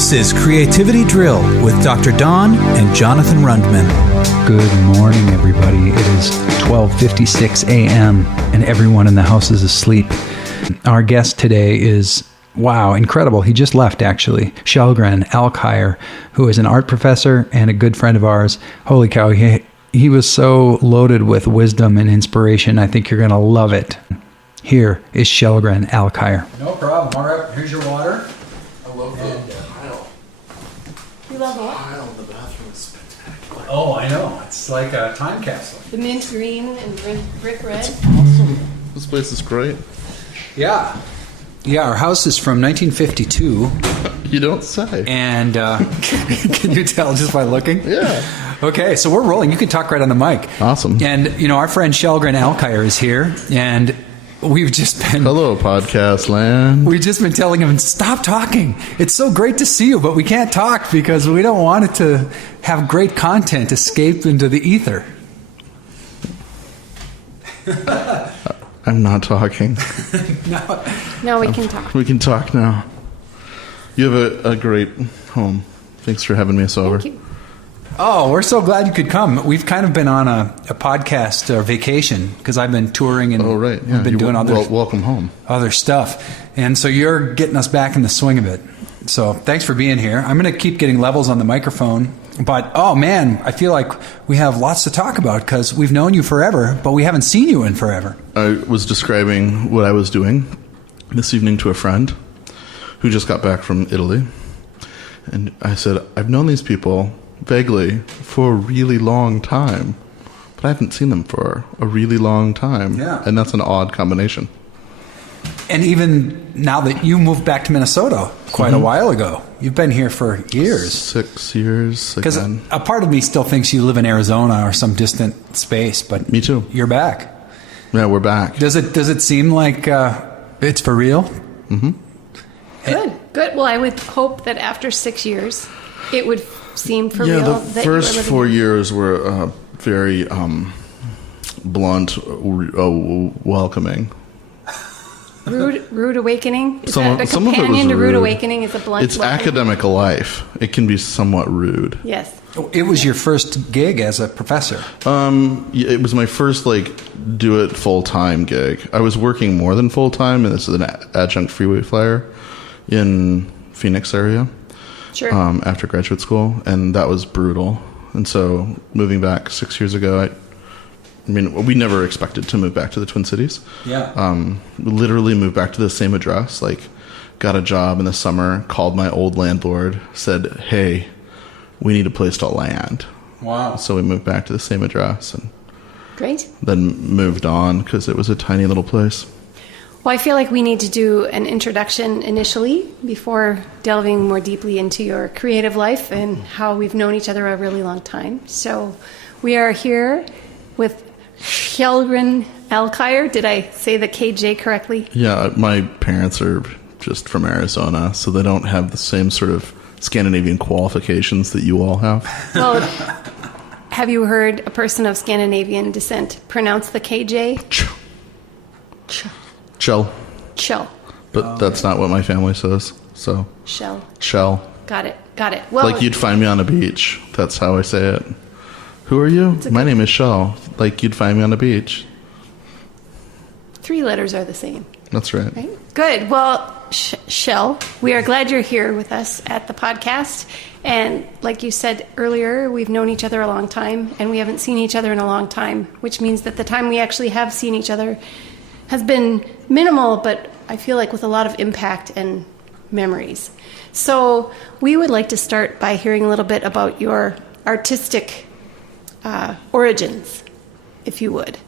This is Creativity Drill with Dr. Don and Jonathan Rundman. Good morning, everybody. It is 12:56 a.m. and everyone in the house is asleep. Our guest today is, wow, incredible. He just left, actually. Kjellgren Alkire, who is an art professor and a good friend of ours. Holy cow, he was so loaded with wisdom and inspiration. I think you're going to love it. Here is Kjellgren Alkire. No problem. All right, here's your water. I love the tile. You love what? Tile in the bathroom is spectacular. Oh, I know. It's like a time capsule. The mint green and brick red. Awesome. This place is great. Yeah. Yeah, our house is from 1952. You don't say. And can you tell just by looking? Yeah. Okay, so we're rolling. You can talk right on the mic. Awesome. And, you know, our friend Kjellgren Alkire is here, and we've just been... Hello, podcast land. We've just been telling him, stop talking. It's so great to see you, but we can't talk because we don't want it to have great content escape into the ether. I'm not talking. No, we can talk. We can talk now. You have a great home. Thanks for having me over. Thank you. Oh, we're so glad you could come. We've kind of been on a podcast vacation because I've been touring and right. Yeah. we've been doing welcome home. Other stuff. And so you're getting us back in the swing of it. So thanks for being here. I'm going to keep getting levels on the microphone. But, oh, man, I feel like we have lots to talk about because we've known you forever, but we haven't seen you in forever. I was describing what I was doing this evening to a friend who just got back from Italy. And I said, I've known these people vaguely for a really long time, but I haven't seen them for a really long time. Yeah. And that's an odd combination. And even now that you moved back to Minnesota quite a while ago, you've been here for years. 6 years. Because a part of me still thinks you live in Arizona or some distant space, but me too. You're back. Yeah, we're back. Does it seem like it's for real? Mm-hmm. Good. Well, I would hope that after 6 years, it would seem for real. Yeah, the that first you were 4 years were very blunt, welcoming. Rude awakening. Is Some that of it companion was to rude rude. awakening? Is a blunt. It's welcoming? academic life. It can be somewhat rude. Yes. It was your first gig as a professor. It was my first do it full time gig. I was working more than full time, and this is an adjunct freeway flyer in Phoenix area. Sure. After graduate school, and that was brutal. And so moving back 6 years ago, I mean, we never expected to move back to the Twin Cities. Yeah. Literally moved back to the same address, got a job in the summer, called my old landlord, said, hey, we need a place to land. Wow. So we moved back to the same address and Great. then moved on because it was a tiny little place. Well, I feel like we need to do an introduction initially before delving more deeply into your creative life and how we've known each other a really long time. So we are here with Kjellgren Alkire. Did I say the KJ correctly? Yeah, my parents are just from Arizona, so they don't have the same sort of Scandinavian qualifications that you all have. Well, have you heard a person of Scandinavian descent pronounce the KJ? Shell. Shell. But that's not what my family says, so. Shell. Shell. Got it. Well, Like you'd find me on a beach. That's how I say it. Who are you? My name is Shell. Like you'd find me on a beach. 3 letters are the same. That's right. Right? Good. Well, Shell, we are glad you're here with us at the podcast. And like you said earlier, we've known each other a long time, and we haven't seen each other in a long time, which means that the time we actually have seen each other has been minimal, but I feel like with a lot of impact and memories. So we would like to start by hearing a little bit about your artistic origins, if you would.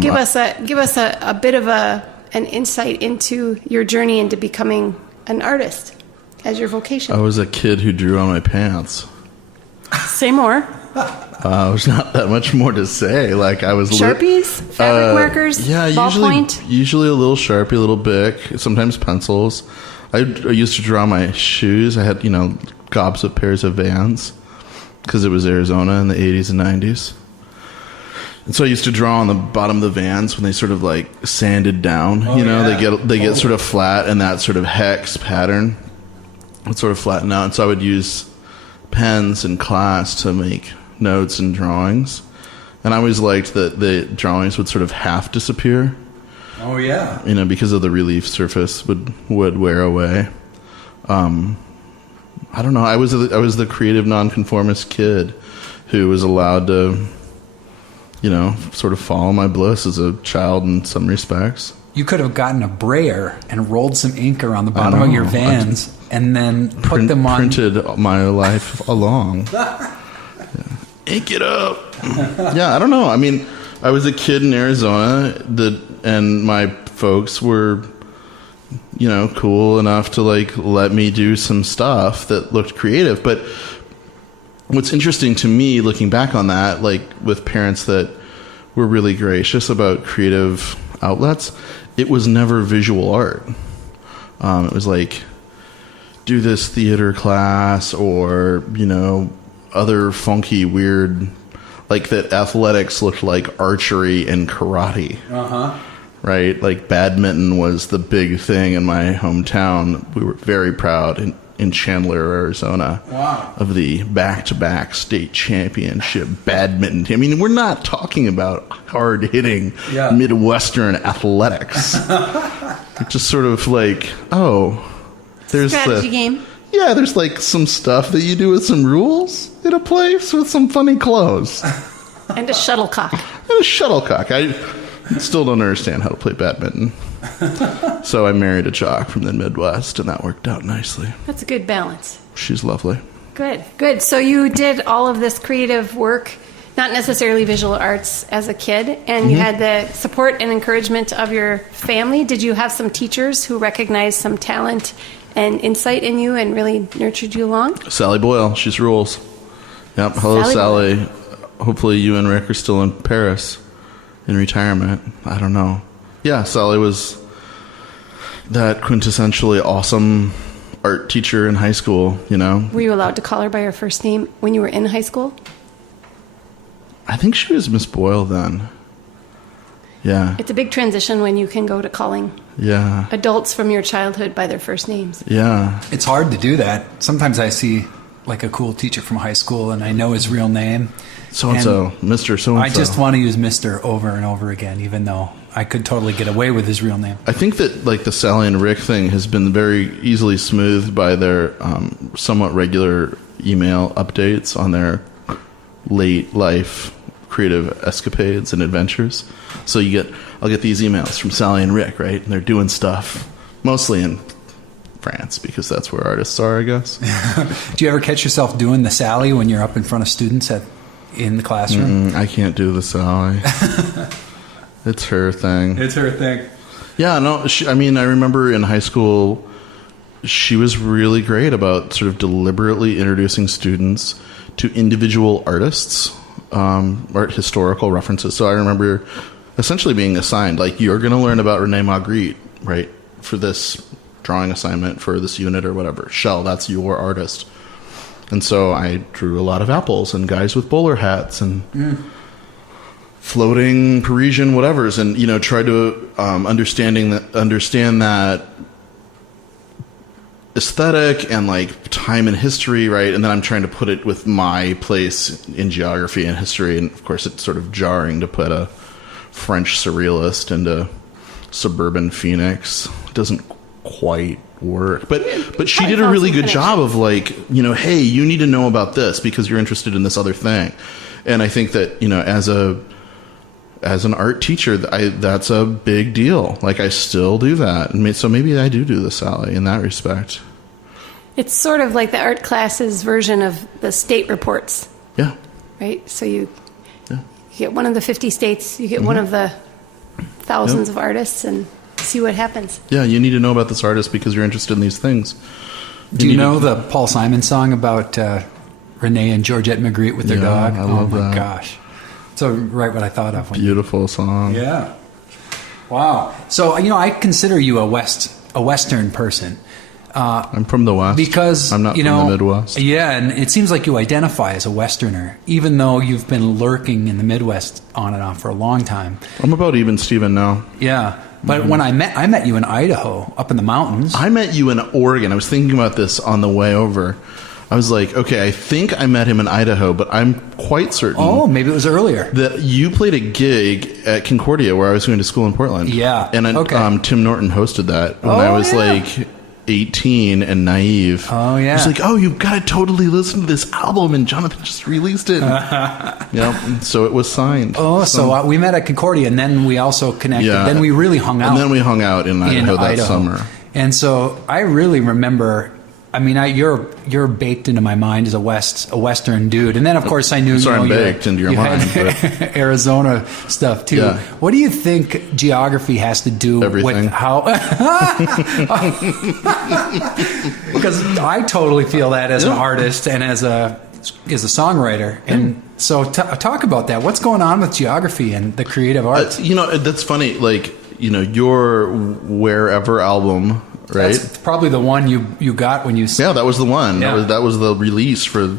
Give us a bit of an insight into your journey into becoming an artist as your vocation. I was a kid who drew on my pants. Say more. There's not that much more to say. I was Sharpies, fabric markers, yeah, ballpoint. Usually a little Sharpie, a little Bic, sometimes pencils. I used to draw my shoes. I had gobs of pairs of Vans because it was Arizona in the 80s and 90s. And so I used to draw on the bottom of the Vans when they sort of sanded down. They get sort of flat in that sort of hex pattern. would sort of flatten out. And so I would use pens in class to make notes and drawings. And I always liked that the drawings would sort of half disappear. Oh, yeah. Because of the relief surface would wear away. I don't know. I was the creative nonconformist kid who was allowed to, sort of follow my bliss as a child in some respects. You could have gotten a brayer and rolled some ink around the bottom of your Vans and then put them on. Printed my life along. Yeah. Ink it up. Yeah, I don't know. I mean, I was a kid in Arizona and my folks were, cool enough to let me do some stuff that looked creative. But what's interesting to me looking back on that, with parents that were really gracious about creative outlets, it was never visual art. It was do this theater class or, other funky, weird, that athletics looked like archery and karate. Uh-huh. Right? Badminton was the big thing in my hometown. We were very proud in Chandler, Arizona, wow, of the back-to-back state championship badminton team. I mean, we're not talking about hard-hitting Midwestern athletics. It's just sort of there's strategy game. Yeah, there's some stuff that you do with some rules in a place with some funny clothes. And a shuttlecock. I still don't understand how to play badminton. So I married a jock from the Midwest, and that worked out nicely. That's a good balance. She's lovely. Good. So you did all of this creative work, not necessarily visual arts, as a kid, and you had the support and encouragement of your family. Did you have some teachers who recognized some talent and insight in you and really nurtured you along? Sally Boyle, she's rules. Yep. Hello, Sally. Hopefully you and Rick are still in Paris in retirement. I don't know. Yeah, Sally was that quintessentially awesome art teacher in high school, Were you allowed to call her by her first name when you were in high school? I think she was Miss Boyle then. Yeah. It's a big transition when you can go to calling adults from your childhood by their first names. Yeah. It's hard to do that. Sometimes I see a cool teacher from high school and I know his real name. So-and-so, Mr. So-and-so. I just want to use Mr. over and over again, even though I could totally get away with his real name. I think that the Sally and Rick thing has been very easily smoothed by their somewhat regular email updates on their late life creative escapades and adventures. So I'll get these emails from Sally and Rick, right? And they're doing stuff mostly in France because that's where artists are, I guess. Do you ever catch yourself doing the Sally when you're up in front of students in the classroom? I can't do the Sally. It's her thing. Yeah, no, I remember in high school, she was really great about sort of deliberately introducing students to individual artists, art historical references. So I remember essentially being assigned, you're going to learn about Rene Magritte, right, for this drawing assignment for this unit or whatever. Shell, that's your artist. And so I drew a lot of apples and guys with bowler hats and floating Parisian whatevers, and try to understand that aesthetic and time and history, right? And then I'm trying to put it with my place in geography and history, and of course it's sort of jarring to put a French surrealist into suburban Phoenix. It doesn't quite work, but she did a really good job of hey, you need to know about this because you're interested in this other thing. And I think that as an art teacher, that's a big deal. I still do that, and so maybe I do the Sally in that respect. It's sort of like the art class's version of the state reports. Yeah. Right. So you get one of the 50 states, you get one of the thousands of artists, and see what happens. Yeah, you need to know about this artist because you're interested in these things. Do you know the Paul Simon song about Renee and Georgette Magritte with their dog? I love that. Oh my gosh. So right what I thought of. Beautiful song. Yeah. Wow. So, I consider you a Western person. I'm from the West. Because, I'm not from the Midwest. Yeah, and it seems like you identify as a Westerner, even though you've been lurking in the Midwest on and off for a long time. I'm about even Steven now. Yeah. But when I met you in Idaho, up in the mountains. I met you in Oregon. I was thinking about this on the way over. I was like, okay, I think I met him in Idaho, but I'm quite certain. Oh, maybe it was earlier. That you played a gig at Concordia where I was going to school in Portland. Yeah. And Tim Norton hosted that when I was like 18 and naive. Oh, yeah. He's like, oh, you've got to totally listen to this album, and Jonathan just released it. So it was signed. Oh, so we met at Concordia, and then we also connected. Yeah. Then we really hung out. And then we hung out in Idaho that summer. And so I really remember... I mean, you're baked into my mind as a Western dude, and then of course I knew. I'm baked into your mind. But Arizona stuff too. Yeah. What do you think geography has to do with how? Because I totally feel that as an artist and as a songwriter, and so talk about that. What's going on with geography and the creative arts? That's funny. Like your Wherever album. Right, that's probably the one you got when you. Yeah, that was the one. Yeah. That was the release for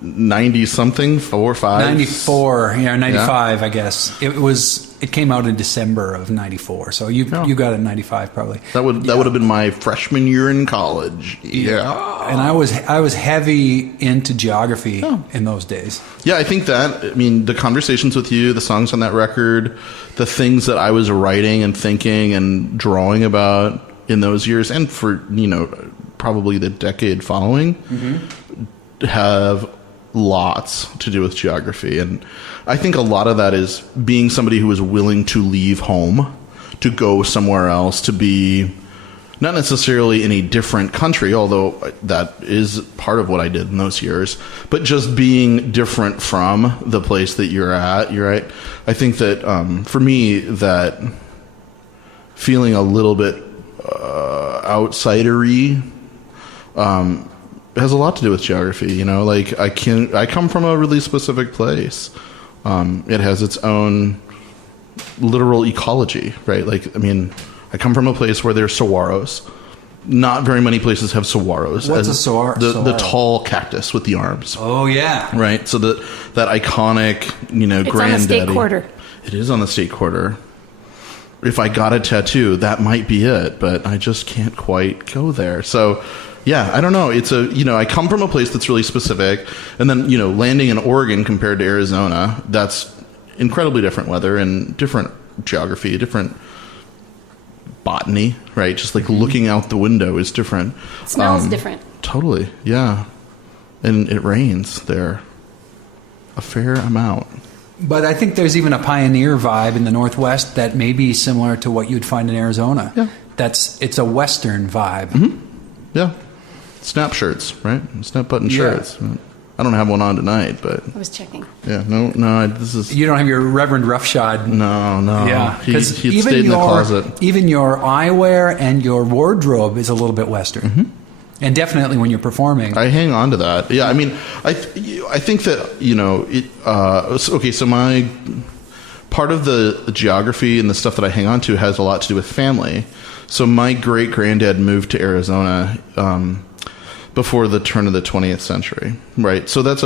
90 something, 4 or 5. 94, 95, I guess. It came out in December of 94, so you got it in 95 probably. That would have been my freshman year in college. Yeah. And I was heavy into geography in those days. Yeah, I think the conversations with you, the songs on that record, the things that I was writing and thinking and drawing about in those years, and for probably the decade following, have lots to do with geography. And I think a lot of that is being somebody who is willing to leave home, to go somewhere else, to be not necessarily in a different country, although that is part of what I did in those years, but just being different from the place that you're at. You're right. I think that for me, that feeling a little bit outsidery has a lot to do with geography. Like I come from a really specific place. It has its own literal ecology, right? Like, I come from a place where there's saguaros. Not very many places have saguaros. What's a saguaro? The tall cactus with the arms. Oh, yeah. Right. So that iconic, it's granddaddy. on the state quarter. It is on the state quarter. If I got a tattoo, that might be it, but I just can't quite go there. So, yeah, I don't know. It's I come from a place that's really specific, and then, landing in Oregon compared to Arizona, that's incredibly different weather and different geography, different botany, right? Just like looking out the window is different. It smells different. Totally, yeah. And it rains there a fair amount. But I think there's even a pioneer vibe in the Northwest that may be similar to what you'd find in Arizona. Yeah. It's a Western vibe. Mm-hmm. Yeah. Snap shirts, right? Snap button shirts. I don't have one on tonight, but I was checking. Yeah, no. This is. You don't have your Reverend Roughshod. No. Yeah, he stayed in the closet. Even your eyewear and your wardrobe is a little bit Western, and definitely when you're performing, I hang on to that. Yeah, I think that So my part of the geography and the stuff that I hang on to has a lot to do with family. So my great granddad moved to Arizona before the turn of the 20th century, right? So it's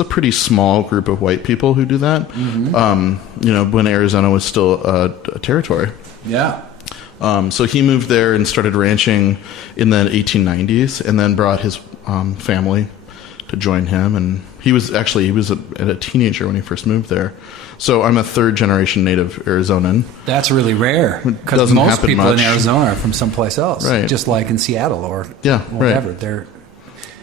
a pretty small group of white people who do that. When Arizona was still a territory. Yeah. So he moved there and started ranching in the 1890s, and then brought his family to join him. And he was a teenager when he first moved there. So I'm a third generation native Arizonan. That's really rare, because most people in Arizona are from someplace else, right? Just like in Seattle or whatever. Right.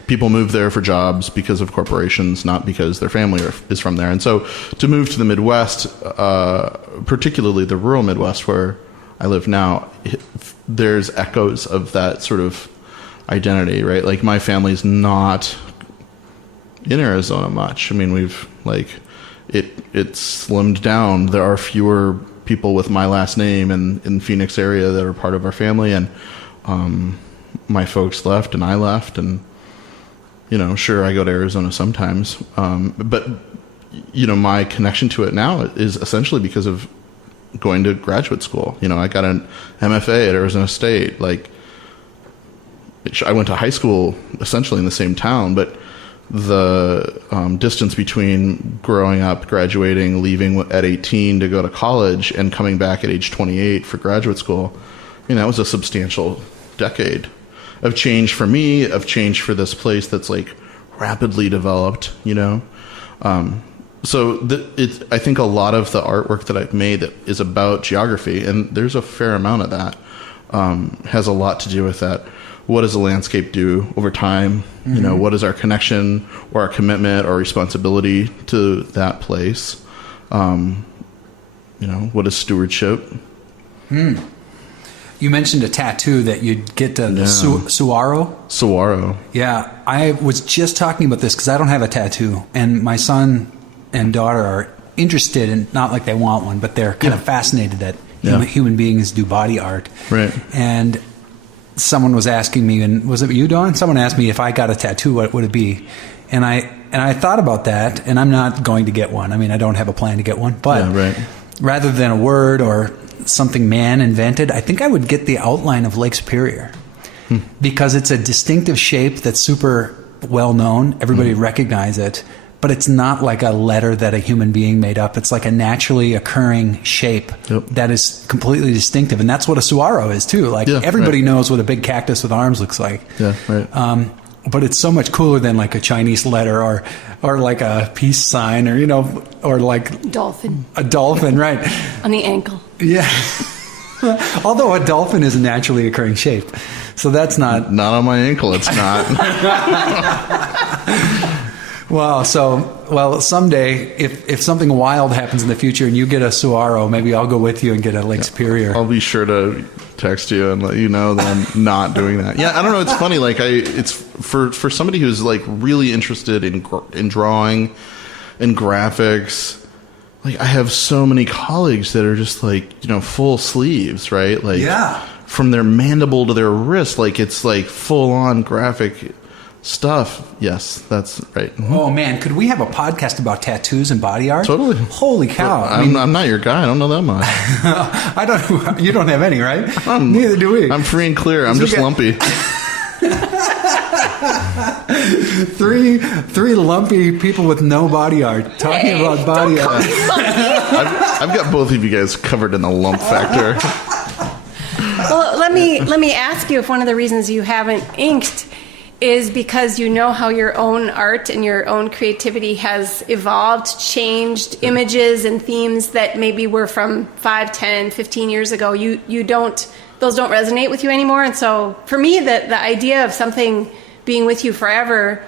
People move there for jobs because of corporations, not because their family is from there. And so to move to the Midwest, particularly the rural Midwest where I live now, there's echoes of that sort of identity, right? Like my family's not in Arizona much. We've it's slimmed down. There are fewer people with my last name in Phoenix area that are part of our family, and my folks left and I left, and sure, I go to Arizona sometimes, but my connection to it now is essentially because of going to graduate school. I got an MFA at Arizona State. I went to high school essentially in the same town, but the distance between growing up, graduating, leaving at 18 to go to college, and coming back at age 28 for graduate school, that was a substantial decade of change for me, of change for this place that's like rapidly developed, So I think a lot of the artwork that I've made that is about geography, and there's a fair amount of that, has a lot to do with that. What does the landscape do over time? Mm-hmm. What is our connection or our commitment or responsibility to that place? What is stewardship? You mentioned a tattoo that you'd get to the Saguaro. Saguaro. Yeah, I was just talking about this because I don't have a tattoo, and my son and daughter are interested in, not like they want one, but they're kind of fascinated that human beings do body art. Right. And someone was asking me, and was it you, Dawn? Someone asked me if I got a tattoo, what would it be? And I thought about that, and I'm not going to get one. I mean, I don't have a plan to get one, but rather than a word or something man invented, I think I would get the outline of Lake Superior because it's a distinctive shape that's super well known. Everybody recognize it, but it's not like a letter that a human being made up. It's like a naturally occurring shape that is completely distinctive. And that's what a saguaro is too. Like everybody knows what a big cactus with arms looks like. Yeah, right. But it's so much cooler than like a Chinese letter or like a peace sign or, or like dolphin. A dolphin, right. On the ankle. Yeah. Although a dolphin is a naturally occurring shape. So that's not on my ankle. It's not. Wow. So, someday, if something wild happens in the future and you get a saguaro, maybe I'll go with you and get a Lake Superior. I'll be sure to text you and let you know that I'm not doing that. Yeah, I don't know. It's funny. Like it's for somebody who's like really interested in drawing and graphics. Like I have so many colleagues that are just like full sleeves, right? Like from their mandible to their wrist, like it's like full on graphic stuff. Yes, that's right. Mm-hmm. Oh man, could we have a podcast about tattoos and body art? Totally. Holy cow! I'm not your guy. I don't know that much. I don't. You don't have any, right? Neither do we. I'm free and clear. I'm just lumpy. Three lumpy people with no body art talking about body art. I've got both of you guys covered in the lump factor. Well, let me ask you if one of the reasons you haven't inked is because you know how your own art and your own creativity has evolved, changed images and themes that maybe were from 5, 10, 15 years ago. Those don't resonate with you anymore. And so for me, the idea of something being with you forever,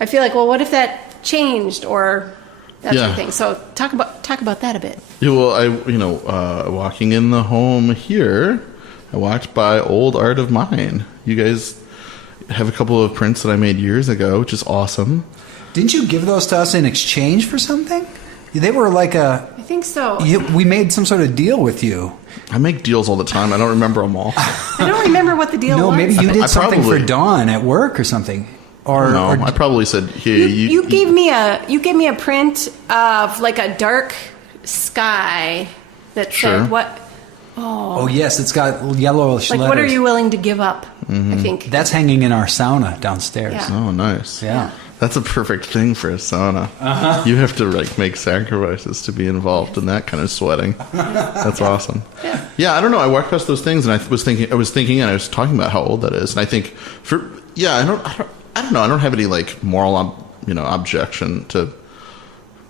I feel like, well, what if that changed or that sort of thing? So talk about that a bit. Yeah, well, walking in the home here, I walked by old art of mine. You guys have a couple of prints that I made years ago, which is awesome. Didn't you give those to us in exchange for something? They were like I think so. We made some sort of deal with you. I make deals all the time. I don't remember them all. I don't remember what the deal was. No, maybe you did something for Dawn at work or something. I probably said, "Hey, you gave me a print of like a dark sky that said what." Oh yes, it's got yellowish like letters. What are you willing to give up? Mm-hmm. I think that's hanging in our sauna downstairs. Yeah. Oh, nice. Yeah. That's a perfect thing for a sauna. Uh-huh. You have to make sacrifices to be involved in that kind of sweating. That's awesome. Yeah, I don't know. I walked past those things and I was thinking, and I was talking about how old that is. And I think I don't know. I don't have any moral, objection to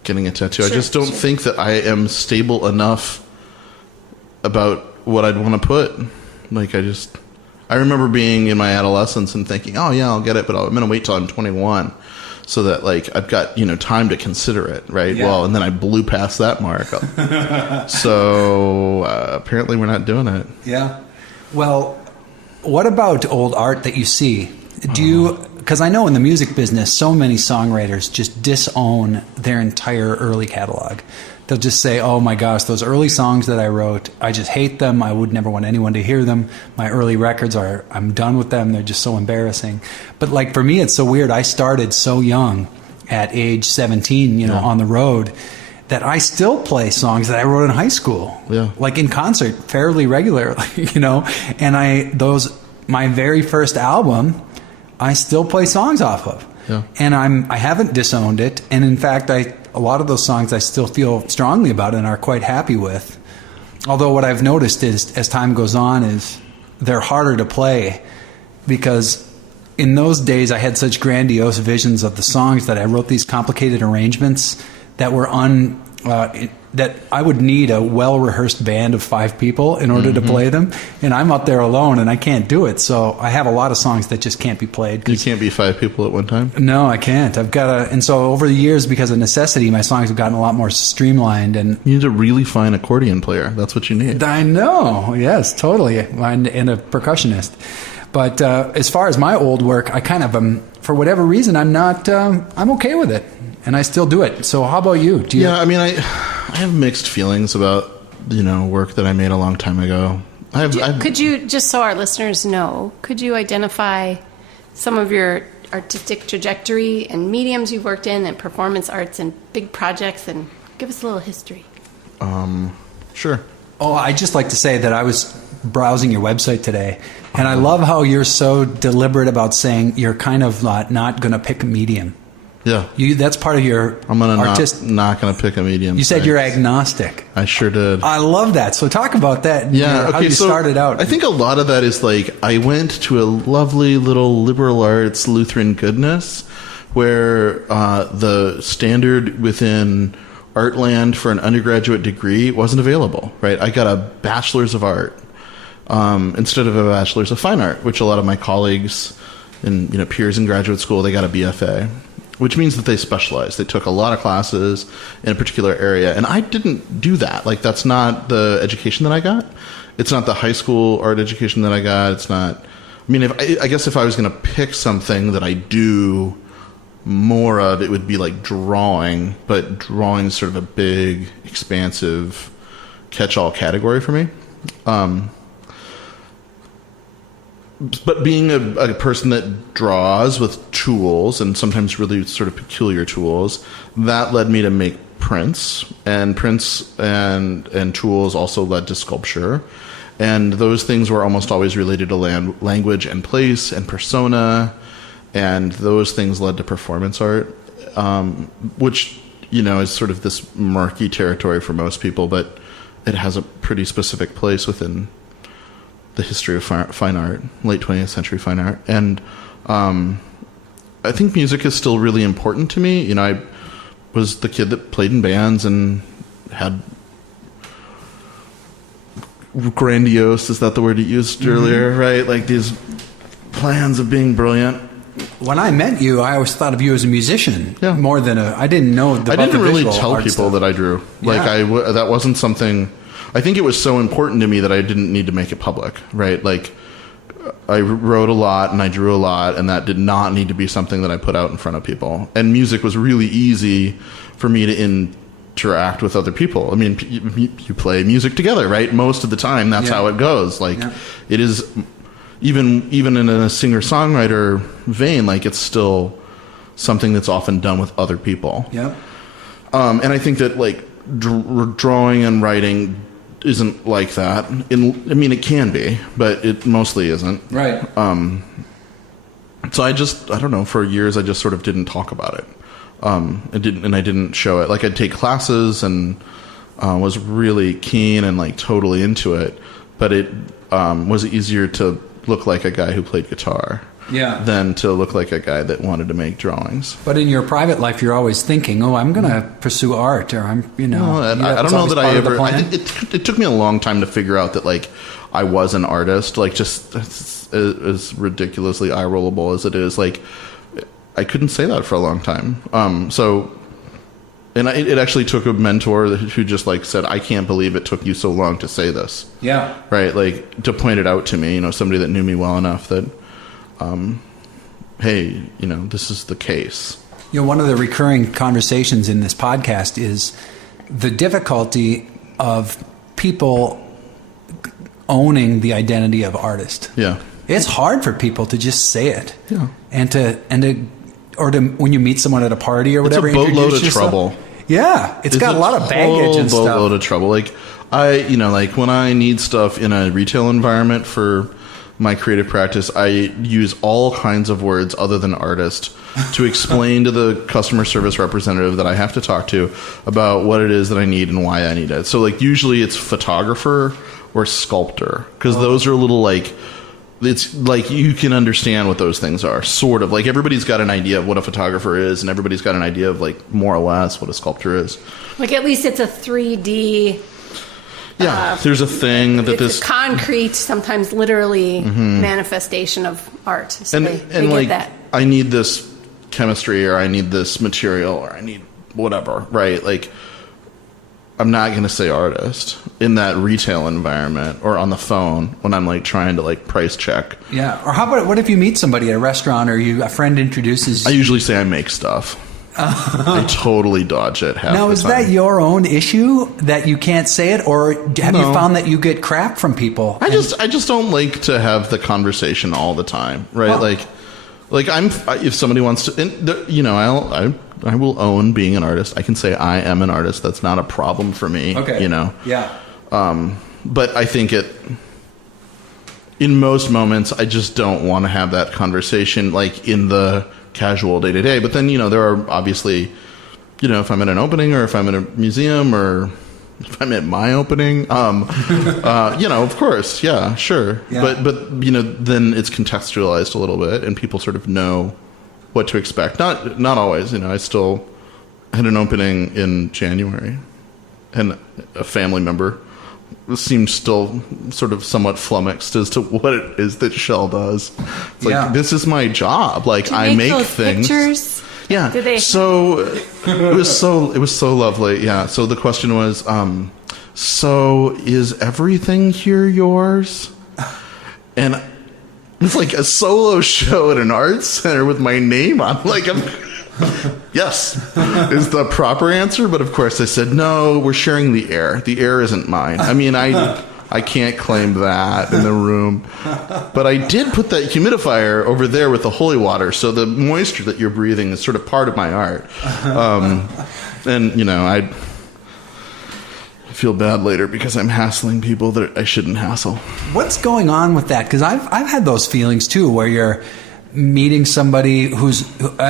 getting a tattoo. Sure, I just don't think that I am stable enough about what I'd want to put. I remember being in my adolescence and thinking, oh yeah, I'll get it, but I'm going to wait till I'm 21 so that I've got, time to consider it. Right. Yeah. Well, and then I blew past that mark. So apparently we're not doing it. Yeah. Well, what about old art that you see? Do you, because I know in the music business, so many songwriters just disown their entire early catalog. They'll just say, oh my gosh, those early songs that I wrote, I just hate them. I would never want anyone to hear them. My early records I'm done with them. They're just so embarrassing. But for me, it's so weird. I started so young at age 17, on the road, that I still play songs that I wrote in high school, in concert fairly regularly, and my very first album, I still play songs off of. Yeah. And I haven't disowned it. And in fact, a lot of those songs I still feel strongly about and are quite happy with. Although what I've noticed is, as time goes on, is they're harder to play because in those days I had such grandiose visions of the songs that I wrote these complicated arrangements that were that I would need a well-rehearsed band of 5 people in order to play them, and I'm up there alone and I can't do it. So I have a lot of songs that just can't be played. You can't be 5 people at one time? No, I can't. I've got to, and so over the years, because of necessity, my songs have gotten a lot more streamlined. And you need a really fine accordion player. That's what you need. I know. Yes, totally. And a percussionist. But as far as my old work, I kind of for whatever reason, I'm okay with it, and I still do it. So how about you? Do you? Yeah, I mean, I have mixed feelings about work that I made a long time ago. Could you, just so our listeners know, could you identify some of your artistic trajectory and mediums you've worked in and performance arts and big projects, and give us a little history? Sure. Oh, I'd just like to say that I was browsing your website today, and I love how you're so deliberate about saying you're kind of not going to pick a medium. Yeah. That's part of your not going to pick a medium. You said you're agnostic. I sure did. I love that. So talk about that. Yeah. How you started out. I think a lot of that is I went to a lovely little liberal arts Lutheran goodness where the standard within Artland for an undergraduate degree wasn't available, right? I got a bachelor's of art instead of a bachelor's of fine art, which a lot of my colleagues and peers in graduate school, they got a BFA, which means that they specialized. They took a lot of classes in a particular area, and I didn't do that. That's not the education that I got. It's not the high school art education that I got. It's not. I mean, I guess if I was going to pick something that I do more of, it would be drawing, but drawing is sort of a big, expansive catch-all category for me. But being a person that draws with tools, and sometimes really sort of peculiar tools, that led me to make prints, and prints and tools also led to sculpture. And those things were almost always related to language and place and persona, and those things led to performance art, which, is sort of this murky territory for most people, but it has a pretty specific place within the history of fine art, late 20th century fine art. And I think music is still really important to me. I was the kid that played in bands and had grandiose, is that the word you used earlier, right? These plans of being brilliant. When I met you, I always thought of you as a musician more than I didn't know about the visual art. I didn't really tell people stuff. that I drew. That wasn't something. I think it was so important to me that I didn't need to make it public, right? I wrote a lot and I drew a lot, and that did not need to be something that I put out in front of people. And music was really easy for me to interact with other people. I mean, you play music together, right? Most of the time, that's how it goes. It is, even in a singer-songwriter vein, it's still something that's often done with other people. Yeah. And I think that drawing and writing isn't like that. It can be, but it mostly isn't. Right. So I don't know, for years I just sort of didn't talk about it. I didn't show it. I'd take classes and was really keen and totally into it, but it was easier to look like a guy who played guitar than to look like a guy that wanted to make drawings. But in your private life, you're always thinking, I'm going to pursue art, or I'm, I don't know that I ever. I think it took me a long time to figure out that I was an artist. Just as ridiculously eye rollable as it is, I couldn't say that for a long time. It actually took a mentor who just said, I can't believe it took you so long to say this. Yeah. Right. To point it out to me, somebody that knew me well enough that, hey, this is the case. One of the recurring conversations in this podcast is the difficulty of people owning the identity of artist. Yeah. It's hard for people to just say it. Yeah. And to when you meet someone at a party or whatever, it's a boatload of trouble. Yeah, it's got a lot of baggage and stuff. Boatload of trouble. When I need stuff in a retail environment for my creative practice, I use all kinds of words other than artist to explain to the customer service representative that I have to talk to about what it is that I need and why I need it. So like usually it's photographer or sculptor, because those are a little like, it's like you can understand what those things are, sort of. Like everybody's got an idea of what a photographer is, and everybody's got an idea of like more or less what a sculptor is. Like at least it's a 3D. Yeah, there's a thing that it's this a concrete, sometimes literally manifestation of art. So and they and get like that. I need this chemistry, or I need this material, or I need whatever, right? Like I'm not going to say artist in that retail environment or on the phone when I'm like trying to like price check. Yeah. Or how about, what if you meet somebody at a restaurant, or a friend introduces I usually say I make stuff. I totally dodge it half Now, the is time. that your own issue that you can't say it, or have you found that you get crap from people? I just don't like to have the conversation all the time, right? Well- Like if somebody wants to, and I will own being an artist. I can say I am an artist. That's not a problem for me. Okay. Yeah. But I think in most moments, I just don't want to have that conversation like in the casual day to day. But then, there are obviously, if I'm at an opening, or if I'm at a museum, or if I'm at my opening, of course, yeah, sure. Yeah. But then it's contextualized a little bit, and people sort of know what to expect. Not always. I still had an opening in January, and a family member seemed still sort of somewhat flummoxed as to what it is that Shell does. It's like, this is my job. Like, I make those things. Pictures? Yeah. Do they- So it was so lovely. Yeah. So the question was, so is everything here yours? And it's like a solo show at an art center with my name on. Like, yes, is the proper answer. But of course I said, no, we're sharing the air. The air isn't mine. I mean, I can't claim that in the room. But I did put that humidifier over there with the holy water, so the moisture that you're breathing is sort of part of my art. And, I feel bad later because I'm hassling people that I shouldn't hassle. What's going on with that? Because I've had those feelings too, where you're meeting somebody who's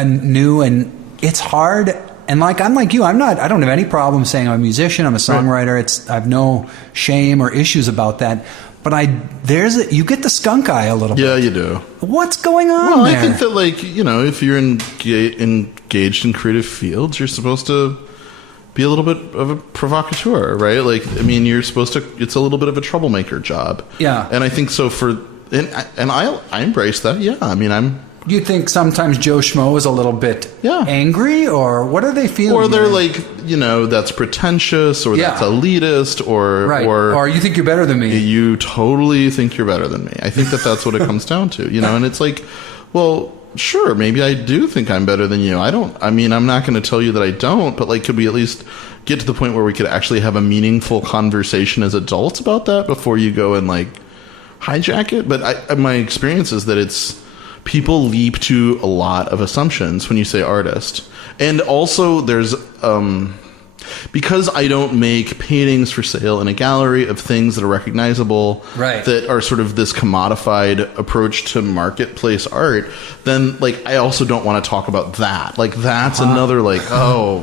new, and it's hard. And like, I'm like you, I don't have any problem saying I'm a musician, I'm a songwriter. I have no shame or issues about that. But you get the skunk eye a little bit. Yeah, you do. What's going on Well, there? I think that, like, if you're engaged in creative fields, you're supposed to be a little bit of a provocateur, right? Like, I mean, it's a little bit of a troublemaker job. Yeah. And I think so and I embrace that. Yeah. I mean, you think sometimes Joe Schmo is a little bit angry, or what are they feeling? or they're there? like, that's pretentious, or that's elitist, or you think you're better than me. you totally think you're better than me. I think that's what it comes down to, and it's like, well, sure, maybe I do think I'm better than you. I'm not going to tell you that I don't, but like, could we at least get to the point where we could actually have a meaningful conversation as adults about that before you go and like hijack it? But my experience is that people leap to a lot of assumptions when you say artist. And also there's, because I don't make paintings for sale in a gallery of things that are recognizable, that are sort of this commodified approach to marketplace art, then like, I also don't want to talk about that. Like, that's another like, I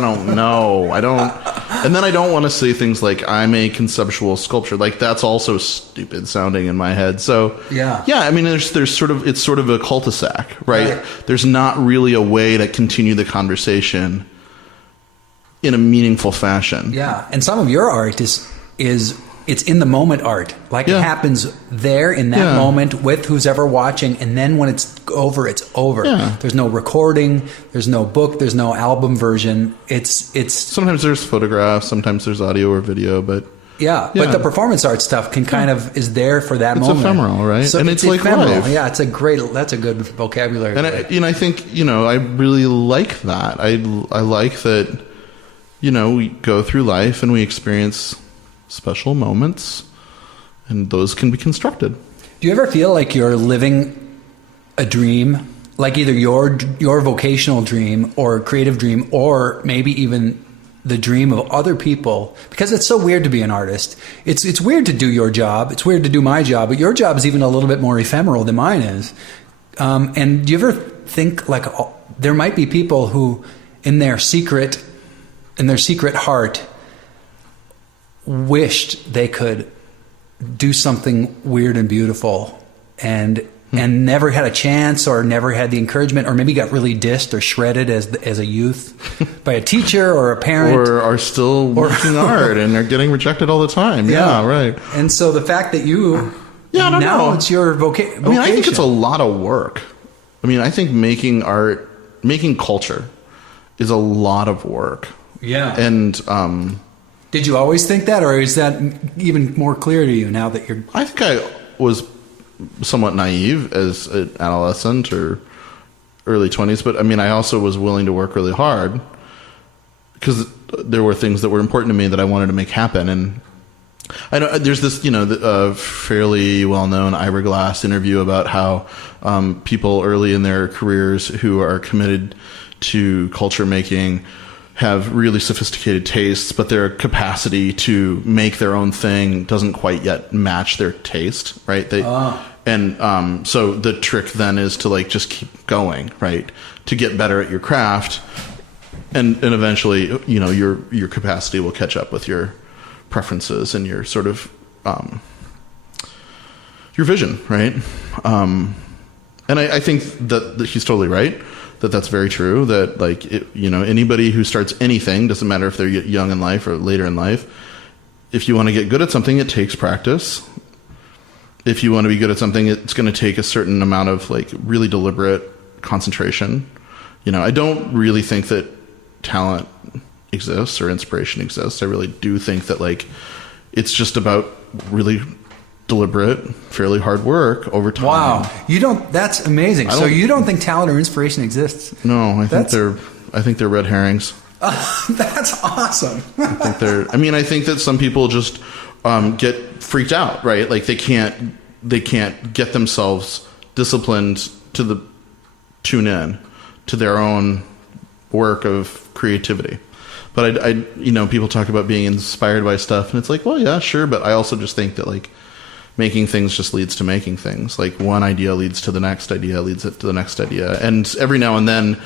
don't know. And then I don't want to say things like I'm a conceptual sculptor. Like, that's also stupid sounding in my head. So yeah, I mean, there's sort of, it's sort of a cul-de-sac, right? There's not really a way to continue the conversation in a meaningful fashion. Yeah, and some of your art is it's in the moment art. Like, it happens there in that moment with who's ever watching, and then when it's over, it's over. Yeah. There's no recording, there's no book, there's no album version. It's sometimes there's photographs, sometimes there's audio or video, but but the performance art stuff can kind of is there for that moment. It's ephemeral, right? So and it's like ephemeral. life. Yeah, that's a good vocabulary. And I think, I really like that. I like that, we go through life and we experience special moments, and those can be constructed. Do you ever feel like you're living a dream, like either your vocational dream or creative dream, or maybe even the dream of other people, because it's so weird to be an artist. It's weird to do your job. It's weird to do my job, but your job is even a little bit more ephemeral than mine is. And do you ever think like there might be people who in their secret heart wished they could do something weird and beautiful and never had a chance or never had the encouragement or maybe got really dissed or shredded as a youth by a teacher or a parent. Or are still working hard and are getting rejected all the time. Yeah, right. And so the fact that you... Yeah, I don't know. It's your vocation. I mean, I think it's a lot of work. I mean, I think making art, making culture is a lot of work. Yeah. And... did you always think that, or is that even more clear to you now that you're... I think I was somewhat naive as an adolescent or early 20s, but I mean, I also was willing to work really hard because there were things that were important to me that I wanted to make happen. And I know there's this, fairly well-known Ira Glass interview about how people early in their careers who are committed to culture making have really sophisticated tastes, but their capacity to make their own thing doesn't quite yet match their taste, right? And so the trick then is to like just keep going, right? To get better at your craft, and eventually, your capacity will catch up with your preferences and your sort of your vision, right? And I think that he's totally right. That's very true. That anybody who starts anything, doesn't matter if they're young in life or later in life, if you want to get good at something, it takes practice. If you want to be good at something, it's going to take a certain amount of like really deliberate concentration. I don't really think that talent exists or inspiration exists. I really do think that like it's just about really deliberate, fairly hard work over time. Wow. That's amazing. So you don't think talent or inspiration exists? No, I think they're red herrings. That's awesome. I think that some people just get freaked out, right? Like they can't get themselves disciplined to tune in to their own work of creativity. But I people talk about being inspired by stuff, and it's like, well, yeah, sure, but I also just think that like making things just leads to making things. Like one idea leads to the next idea, leads to the next idea. And every now and then,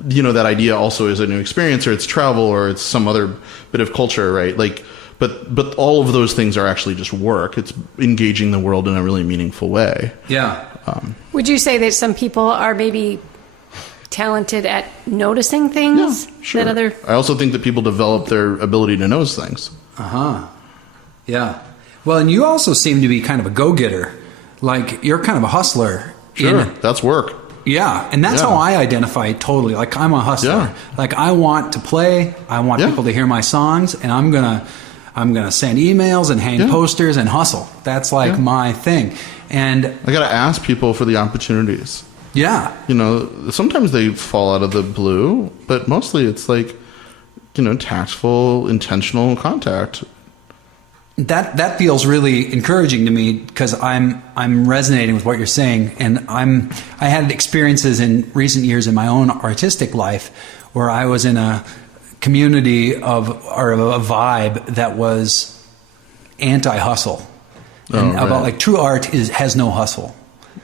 that idea also is a new experience, or it's travel, or it's some other bit of culture, right? Like, but all of those things are actually just work. It's engaging the world in a really meaningful way. Yeah. Would you say that some people are maybe talented at noticing things? Yeah, sure. That I also think that people develop their ability to notice things. Yeah. Well, and you also seem to be kind of a go-getter. Like, you're kind of a hustler. Sure, that's work. Yeah, and that's how I identify totally. Like, I'm a hustler. Yeah. Like, I want to play. I want people to hear my songs, and I'm gonna send emails and hang posters and hustle. That's like my thing. And I got to ask people for the opportunities. Yeah. Sometimes they fall out of the blue, but mostly it's like, tactful, intentional contact. That feels really encouraging to me because I'm resonating with what you're saying, and I had experiences in recent years in my own artistic life where I was in a community or a vibe that was anti-hustle, and about like true art has no hustle.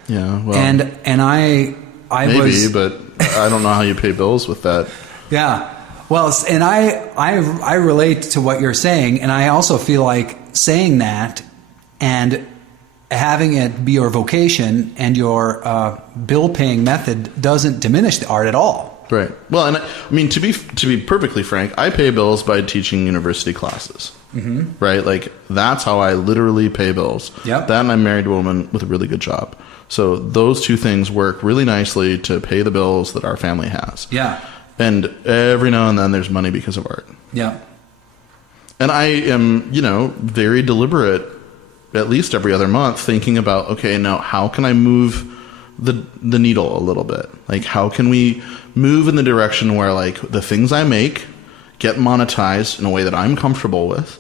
Yeah, well, and I maybe, but I don't know how you pay bills with that. Yeah. Well, and I relate to what you're saying, and I also feel like saying that and having it be your vocation and your bill-paying method doesn't diminish the art at all. Right. Well, and I mean, to be perfectly frank, I pay bills by teaching university classes. Mm-hmm. Right? Like, that's how I literally pay bills. Yep. That, and I'm married to a woman with a really good job. So those two things work really nicely to pay the bills that our family has. Yeah. And every now and then there's money because of art. Yeah. And I am, very deliberate, at least every other month, thinking about, okay, now how can I move the needle a little bit? Like, how can we move in the direction where, like, the things I make get monetized in a way that I'm comfortable with?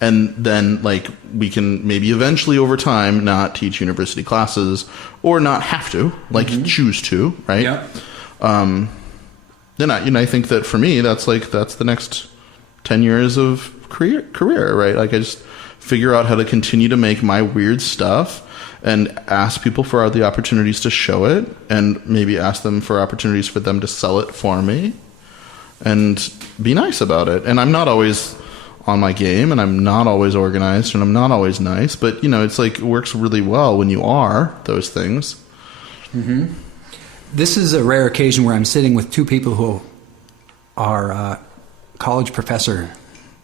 And then, like, we can maybe eventually over time not teach university classes or not have to, like, choose to, right? Yeah. Then I think that for me, that's the next 10 years of career, right? Like I just figure out how to continue to make my weird stuff and ask people for the opportunities to show it, and maybe ask them for opportunities for them to sell it for me, and be nice about it. And I'm not always on my game, and I'm not always organized, and I'm not always nice, but it's like it works really well when you are those things. Mm-hmm. This is a rare occasion where I'm sitting with two people who are college professor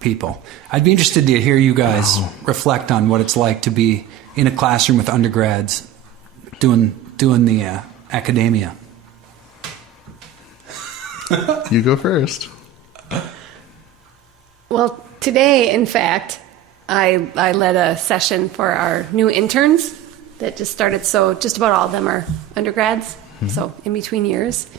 people. I'd be interested to hear you guys reflect on what it's like to be in a classroom with undergrads doing the academia. You go first. Well, today, in fact, I led a session for our new interns that just started. So just about all of them are undergrads, so in between years.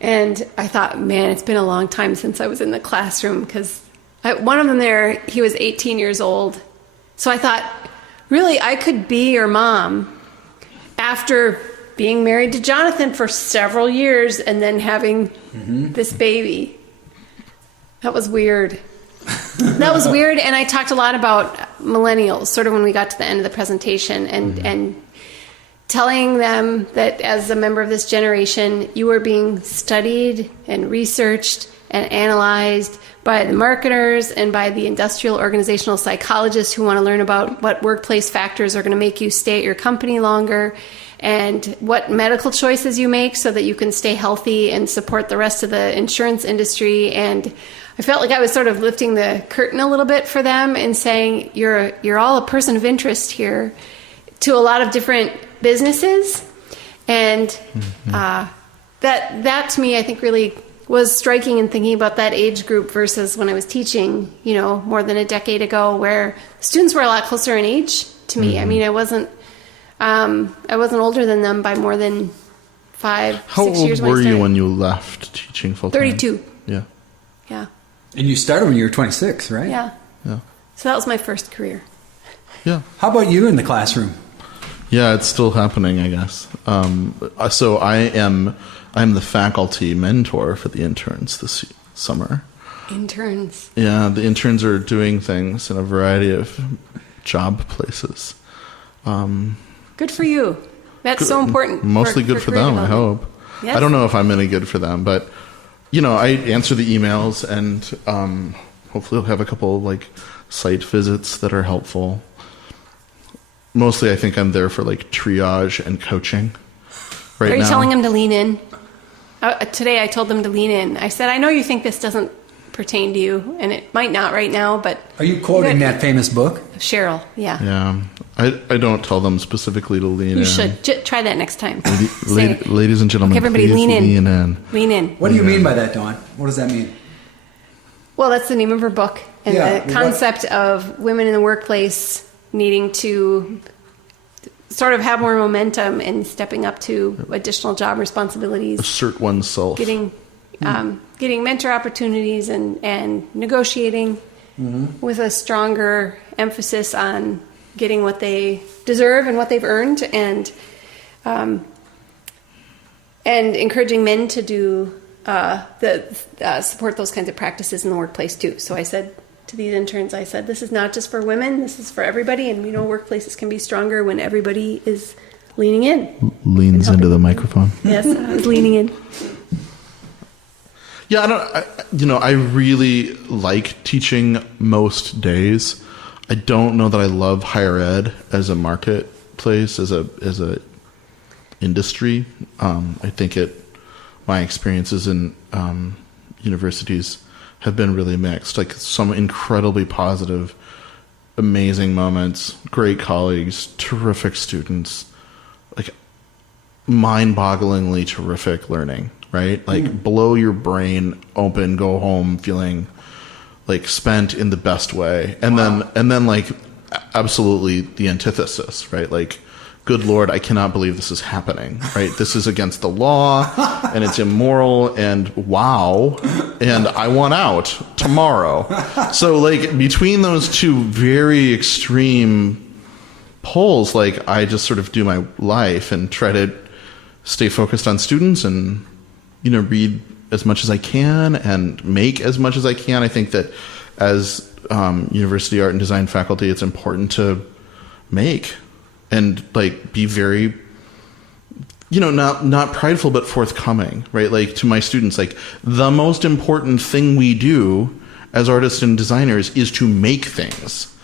And I thought, man, it's been a long time since I was in the classroom, because one of them there, he was 18 years old. So I thought, really, I could be your mom after being married to Jonathan for several years and then having this baby. That was weird. That was weird. And I talked a lot about millennials, sort of when we got to the end of the presentation, and telling them that as a member of this generation, you are being studied and researched and analyzed by the marketers and by the industrial organizational psychologists who want to learn about what workplace factors are going to make you stay at your company longer, and what medical choices you make so that you can stay healthy and support the rest of the insurance industry. And I felt like I was sort of lifting the curtain a little bit for them and saying, you're all a person of interest here to a lot of different businesses. And that to me, I think, really was striking in thinking about that age group versus when I was teaching, more than a decade ago, where students were a lot closer in age to me. I mean, I wasn't older than them by more than 6 years. How old were you when you left teaching full time? 32. Yeah. Yeah. And you started when you were 26, right? Yeah. Yeah. So that was my first career. Yeah. How about you in the classroom? Yeah, it's still happening, I guess. So I'm the faculty mentor for the interns this summer. Interns. Yeah, the interns are doing things in a variety of job places. Good for you. That's so important. Mostly good for them, I hope. Yes. I don't know if I'm any good for them, but I answer the emails, and hopefully I'll have a couple site visits that are helpful. Mostly I think I'm there for triage and coaching right now. Are you telling them to lean in? Today I told them to lean in. I said, I know you think this doesn't pertain to you, and it might not right now, but... Are you quoting that famous book? Cheryl, yeah. Yeah. I don't tell them specifically to lean in. You should. Try that next time. Ladies and gentlemen, everybody please lean in. Lean in. What do you mean by that, Dawn? What does that mean? Well, that's the name of her book. And the concept of women in the workplace needing to sort of have more momentum and stepping up to additional job responsibilities. Assert oneself. Getting mentor opportunities and negotiating with a stronger emphasis on getting what they deserve and what they've earned, and encouraging men to do support those kinds of practices in the workplace too. So I said to these interns, this is not just for women, this is for everybody, and workplaces can be stronger when everybody is leaning in. Leans into the microphone. Yes, I was leaning in. Yeah, I really like teaching most days. I don't know that I love higher ed as a marketplace, as a industry. I think my experiences in universities have been really mixed. Some incredibly positive, amazing moments, great colleagues, terrific students, mind-bogglingly terrific learning. Right? Blow your brain open, go home feeling spent in the best way. And then absolutely the antithesis, right? Good Lord, I cannot believe this is happening, right? This is against the law and it's immoral, and wow. And I want out tomorrow. So between those two very extreme poles, I just sort of do my life and try to stay focused on students and read as much as I can and make as much as I can. I think that as university art and design faculty, it's important to make and like be very, not prideful, but forthcoming, right? Like to my students, like the most important thing we do as artists and designers is to make things,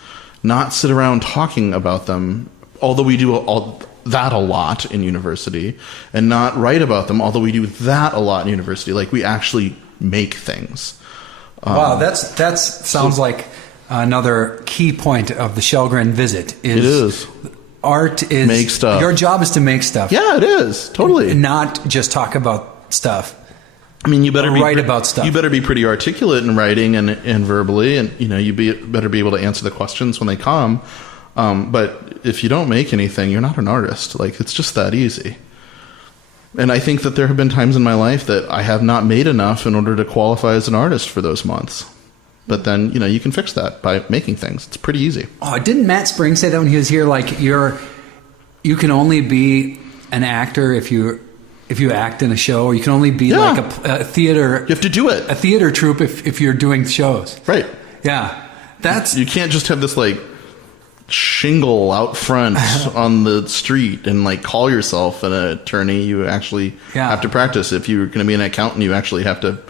not sit around talking about them, although we do all that a lot in university, and not write about them, although we do that a lot in university. Like we actually make things. Wow, that sounds like another key point of the Kjellgren visit. It is. Art is... Make stuff. Your job is to make stuff. Yeah, it is. Totally. Not just talk about stuff. I mean, you better write about stuff. You better be pretty articulate in writing and verbally, and better be able to answer the questions when they come. But if you don't make anything, you're not an artist. Like it's just that easy. And I think that there have been times in my life that I have not made enough in order to qualify as an artist for those months. But then you can fix that by making things. It's pretty easy. Oh, didn't Matt Spring say that when he was here? Like you can only be an actor if you act in a show, or you can only be like a theater. You have to do it. A theater troupe if you're doing shows. Right. Yeah. You can't just have this like shingle out front on the street and like call yourself an attorney. You actually have to practice. If you're going to be an accountant, you actually have to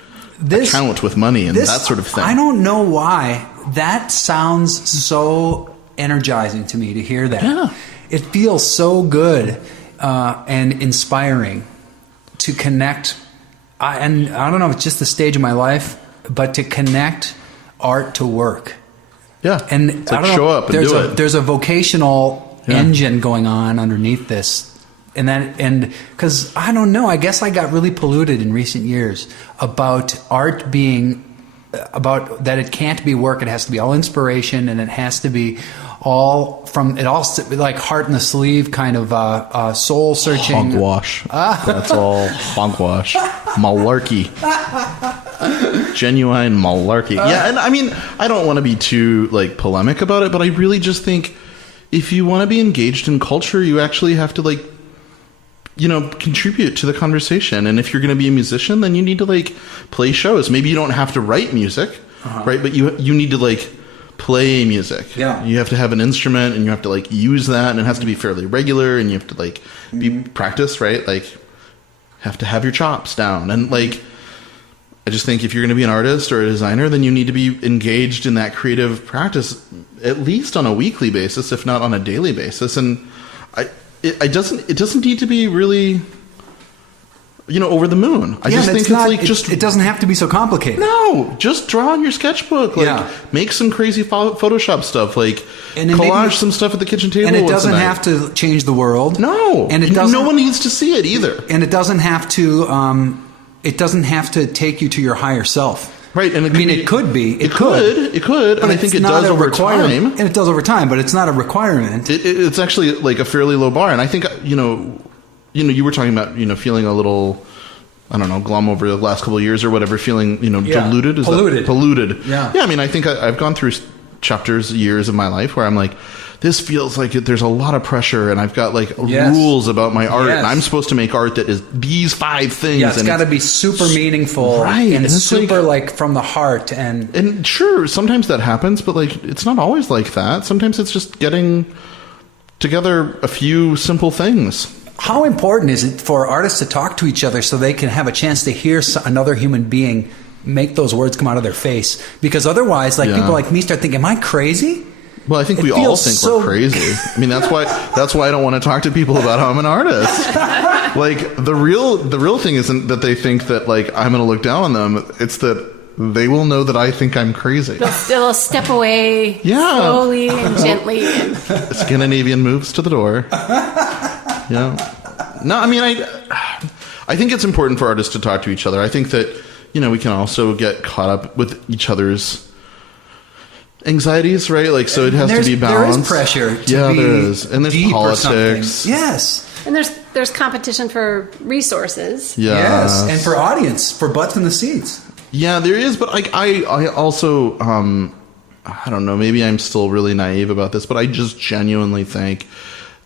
account with money and that sort of thing. I don't know why that sounds so energizing to me to hear that. Yeah. It feels so good and inspiring to connect. And I don't know if it's just the stage of my life, but to connect art to work. Yeah. And it's like show up and do it. There's a vocational engine going on underneath this. And because I don't know, I guess I got really polluted in recent years about art being about that it can't be work. It has to be all inspiration, and it has to be all like heart in the sleeve kind of soul searching. Hogwash. That's all hogwash. Malarkey. Genuine malarkey. Yeah, and I mean, I don't want to be too like polemic about it, but I really just think if you want to be engaged in culture, you actually have to like contribute to the conversation. And if you're going to be a musician, then you need to like play shows. Maybe you don't have to write music, right? But you need to like play music. Yeah. You have to have an instrument, and you have to like use that, and it has to be fairly regular, and you have to like be practice, right? Like have to have your chops down. And like I just think if you're going to be an artist or a designer, then you need to be engaged in that creative practice at least on a weekly basis, if not on a daily basis. And it doesn't need to be really over the moon. I just think it's like it doesn't have to be so complicated. No, just draw on your sketchbook. Like make some crazy Photoshop stuff. Like collage some stuff at the kitchen table. And it doesn't have to change the world. No, and no one needs to see it either. And it doesn't have to. It doesn't have to take you to your higher self. Right, and it could be. It could, and I think it does over time. And it does over time, but it's not a requirement. It's actually like a fairly low bar, and I think you were talking about feeling a little, I don't know, glum over the last couple of years or whatever, feeling diluted, polluted. Yeah. I mean, I think I've gone through years of my life where I'm like, this feels like there's a lot of pressure, and I've got like rules about my art, and I'm supposed to make art that is these 5 things. Yeah, it's got to be super meaningful, right? And super like from the heart, and sure, sometimes that happens, but like it's not always like that. Sometimes it's just getting together a few simple things. How important is it for artists to talk to each other so they can have a chance to hear another human being make those words come out of their face? Because otherwise, like people like me start thinking, am I crazy? Well, I think we all think we're crazy. I mean, that's why I don't want to talk to people about how I'm an artist. Like the real thing isn't that they think that like I'm going to look down on them. It's that they will know that I think I'm crazy. They'll step away slowly and gently. Scandinavian moves to the door. No, I mean, I think it's important for artists to talk to each other. I think that we can also get caught up with each other's anxieties, right? Like, so it has to be balanced. There is pressure to be there is. And there's politics. Yes. And there's competition for resources. Yes. And for audience, for butts in the seats. Yeah, there is. But like, I also, I don't know, maybe I'm still really naive about this, but I just genuinely think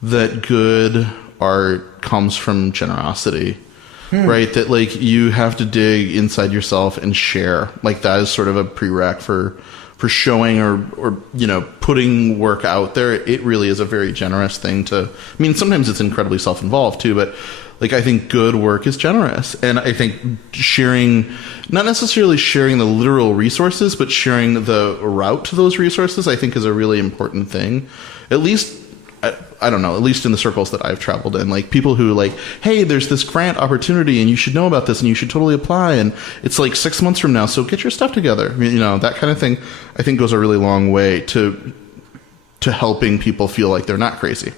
that good art comes from generosity. right? That like you have to dig inside yourself and share. Like that is sort of a prereq for showing or you know, putting work out there. It really is a very generous thing to, I mean, sometimes it's incredibly self-involved too, but like I think good work is generous. And I think sharing, not necessarily sharing the literal resources, but sharing the route to those resources, I think is a really important thing. At least, I don't know, at least in the circles that I've traveled in, like people who like, hey, there's this grant opportunity and you should know about this and you should totally apply. And it's like 6 months from now, so get your stuff together. You know, that kind of thing, I think goes a really long way to helping people feel like they're not crazy.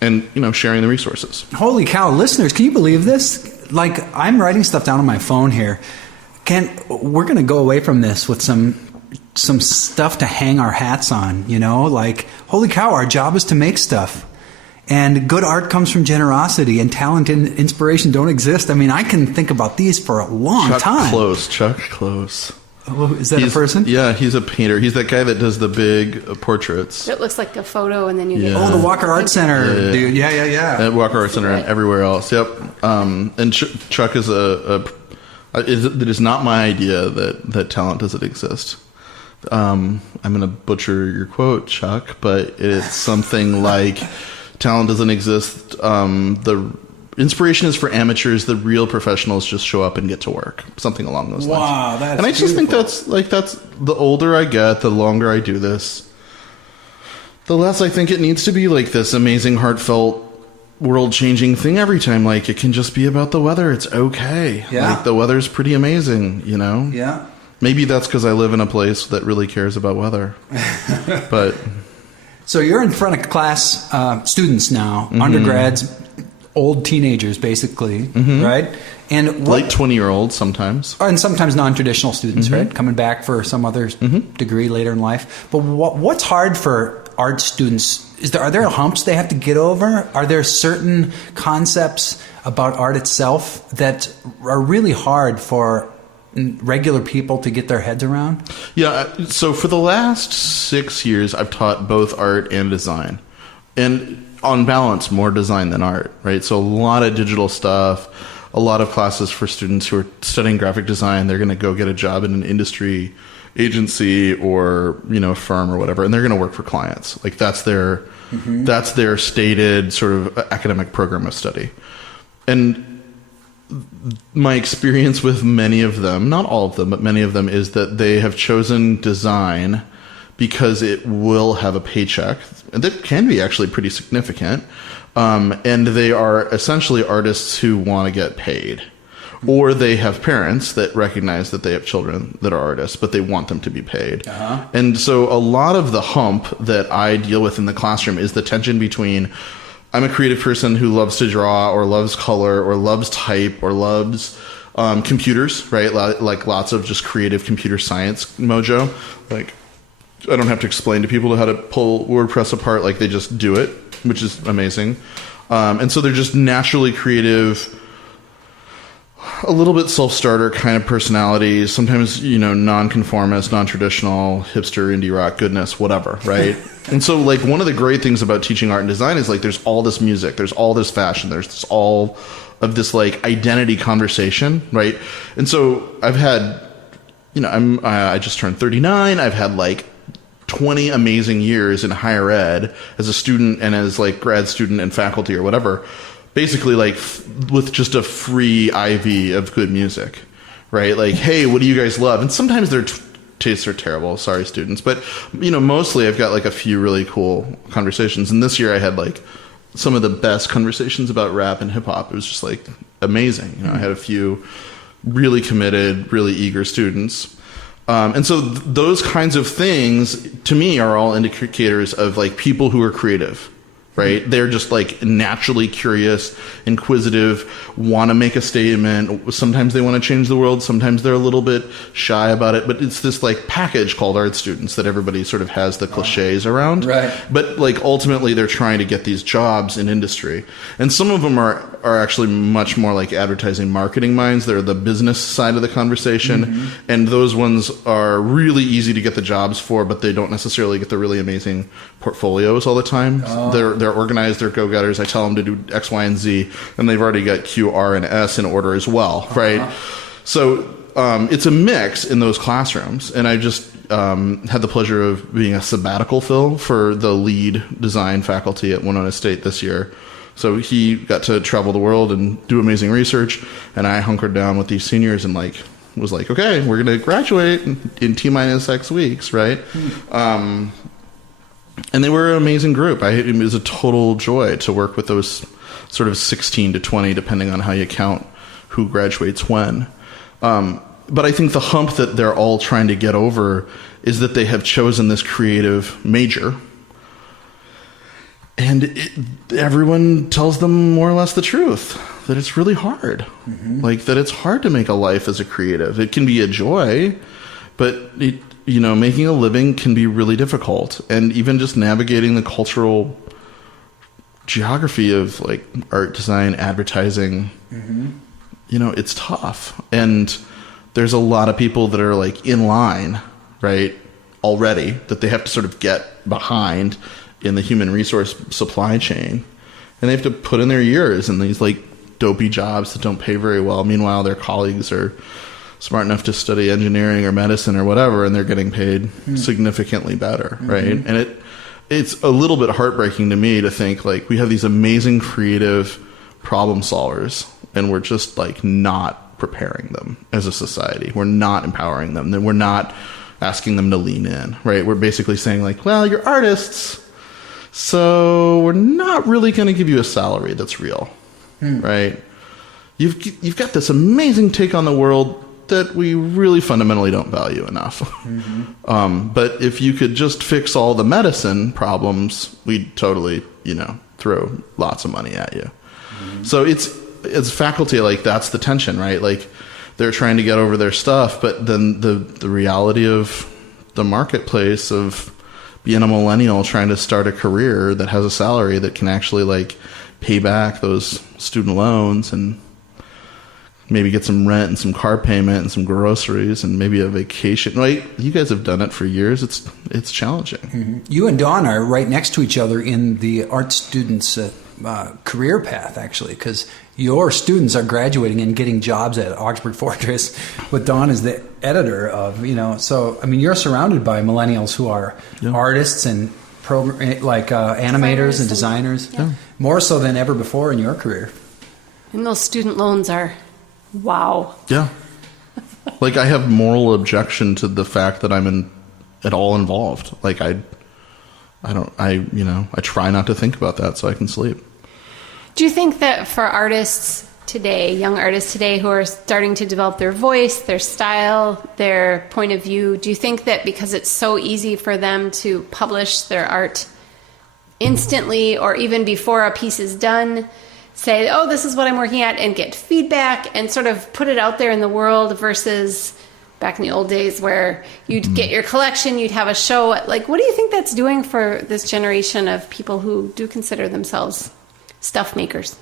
And, you know, sharing the resources. Holy cow, listeners, can you believe this? Like, I'm writing stuff down on my phone here. We're going to go away from this with some stuff to hang our hats on, you know? Like, holy cow, our job is to make stuff. And good art comes from generosity, and talent and inspiration don't exist. I mean, I can think about these for a long time. Chuck Close. Oh, is that a person? Yeah, he's a painter. He's that guy that does the big portraits. It looks like a photo, and then you get... Oh, the Walker Art Center, dude. Yeah. At Walker Art Center and everywhere else. Yep. And Chuck is it is not my idea that talent doesn't exist. I'm going to butcher your quote, Chuck, but it's something like talent doesn't exist. The inspiration is for amateurs. The real professionals just show up and get to work. Something along those lines. Wow, that's And I just think that's the older I get, the longer I do this, the less I think it needs to be like this amazing, heartfelt, world-changing thing every time. Like, it can just be about the weather. It's okay. Yeah. Like, the weather's pretty amazing, you know? Yeah. Maybe that's because I live in a place that really cares about weather. But So you're in front of class students now, undergrads, old teenagers, basically, right? And late 20-year-olds sometimes. And sometimes non-traditional students, right? Coming back for some other degree later in life. But what's hard for art students? Are there humps they have to get over? Are there certain concepts about art itself that are really hard for regular people to get their heads around? Yeah, so for the last 6 years, I've taught both art and design. And on balance, more design than art, right? So a lot of digital stuff, a lot of classes for students who are studying graphic design. They're going to go get a job in an industry agency or, you know, a firm or whatever, and they're going to work for clients. Like that's their stated sort of academic program of study. And my experience with many of them, not all of them, but many of them, is that they have chosen design because it will have a paycheck, and that can be actually pretty significant. And they are essentially artists who want to get paid. Or they have parents that recognize that they have children that are artists, but they want them to be paid. And so a lot of the hump that I deal with in the classroom is the tension between I'm a creative person who loves to draw or loves color or loves type or loves computers, right? Like lots of just creative computer science mojo. Like I don't have to explain to people how to pull WordPress apart. Like they just do it, which is amazing. And so they're just naturally creative, a little bit self-starter kind of personalities, sometimes, you know, non-conformist, non-traditional, hipster, indie rock, goodness, whatever, right? And so, like, one of the great things about teaching art and design is, like, there's all this music, there's all this fashion, there's all of this, like, identity conversation, right? And so I've had, you know, I just turned 39, I've had, like, 20 amazing years in higher ed as a student and as, like, grad student and faculty or whatever, basically like with just a free IV of good music, right? Like, hey, what do you guys love? And sometimes their tastes are terrible. Sorry, students. But, you know, mostly I've got like a few really cool conversations. And this year I had like some of the best conversations about rap and hip hop. It was just like amazing. You know, I had a few really committed, really eager students. And so those kinds of things to me are all indicators of like people who are creative. Right? They're just like naturally curious, inquisitive, want to make a statement. Sometimes they want to change the world. Sometimes they're a little bit shy about it. But it's this like package called art students that everybody sort of has the cliches around. Right. But like ultimately they're trying to get these jobs in industry. And some of them are actually much more like advertising marketing minds. They're the business side of the conversation. And those ones are really easy to get the jobs for, but they don't necessarily get the really amazing portfolios all the time. They're they're organized, they're go-getters. I tell them to do X, Y, and Z, and they've already got Q, R, and S in order as well, right? So it's a mix in those classrooms, and I just had the pleasure of being a sabbatical fill for the lead design faculty at Winona State this year. So he got to travel the world and do amazing research, and I hunkered down with these seniors and was like, okay, we're going to graduate in T-minus X weeks, right? And they were an amazing group. It was a total joy to work with those sort of 16 to 20, depending on how you count who graduates when. But I think the hump that they're all trying to get over is that they have chosen this creative major. And everyone tells them more or less the truth, that it's really hard. Like, that it's hard to make a life as a creative. It can be a joy, but making a living can be really difficult. And even just navigating the cultural geography of like art, design, advertising, it's tough. And there's a lot of people that are like in line, right, already, that they have to sort of get behind in the human resource supply chain, and they have to put in their years in these like dopey jobs that don't pay very well. Meanwhile, their colleagues are smart enough to study engineering or medicine or whatever, and they're getting paid significantly better, right? And it's a little bit heartbreaking to me to think like we have these amazing creative problem solvers, and we're just like not preparing them as a society. We're not empowering them. We're not asking them to lean in, right? We're basically saying like, well, you're artists, so we're not really going to give you a salary that's real, right? You've got this amazing take on the world that we really fundamentally don't value enough. But if you could just fix all the medicine problems, we'd totally, throw lots of money at you. So it's faculty, like that's the tension, right? Like they're trying to get over their stuff, but then the reality of the marketplace of being a millennial trying to start a career that has a salary that can actually like pay back those student loans and maybe get some rent and some car payment and some groceries and maybe a vacation. Like you guys have done it for years. It's challenging. You and Dawn are right next to each other in the art students' career path, actually, because your students are graduating and getting jobs at Augsburg Fortress, but Dawn is the editor of, so, I mean, you're surrounded by millennials who are artists and animators and designers, more so than ever before in your career. And those student loans are, wow. Yeah. Like I have moral objection to the fact that I'm at all involved. Like I try not to think about that so I can sleep. Do you think that for artists today, young artists today who are starting to develop their voice, their style, their point of view, do you think that because it's so easy for them to publish their art instantly or even before a piece is done, say, oh, this is what I'm working at, and get feedback and sort of put it out there in the world versus back in the old days where you'd get your collection, you'd have a show. Like, what do you think that's doing for this generation of people who do consider themselves stuff makers?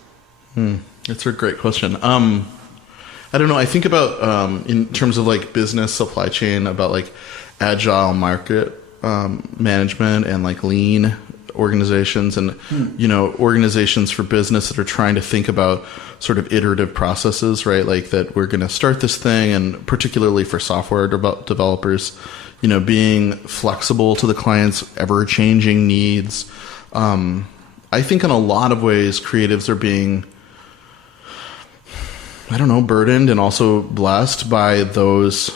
That's a great question. I don't know. I think about, in terms of like business supply chain, about like agile market management and like lean organizations and, organizations for business that are trying to think about sort of iterative processes, right? Like that we're going to start this thing, and particularly for software developers, being flexible to the client's ever-changing needs. I think in a lot of ways, creatives are being, burdened and also blessed by those,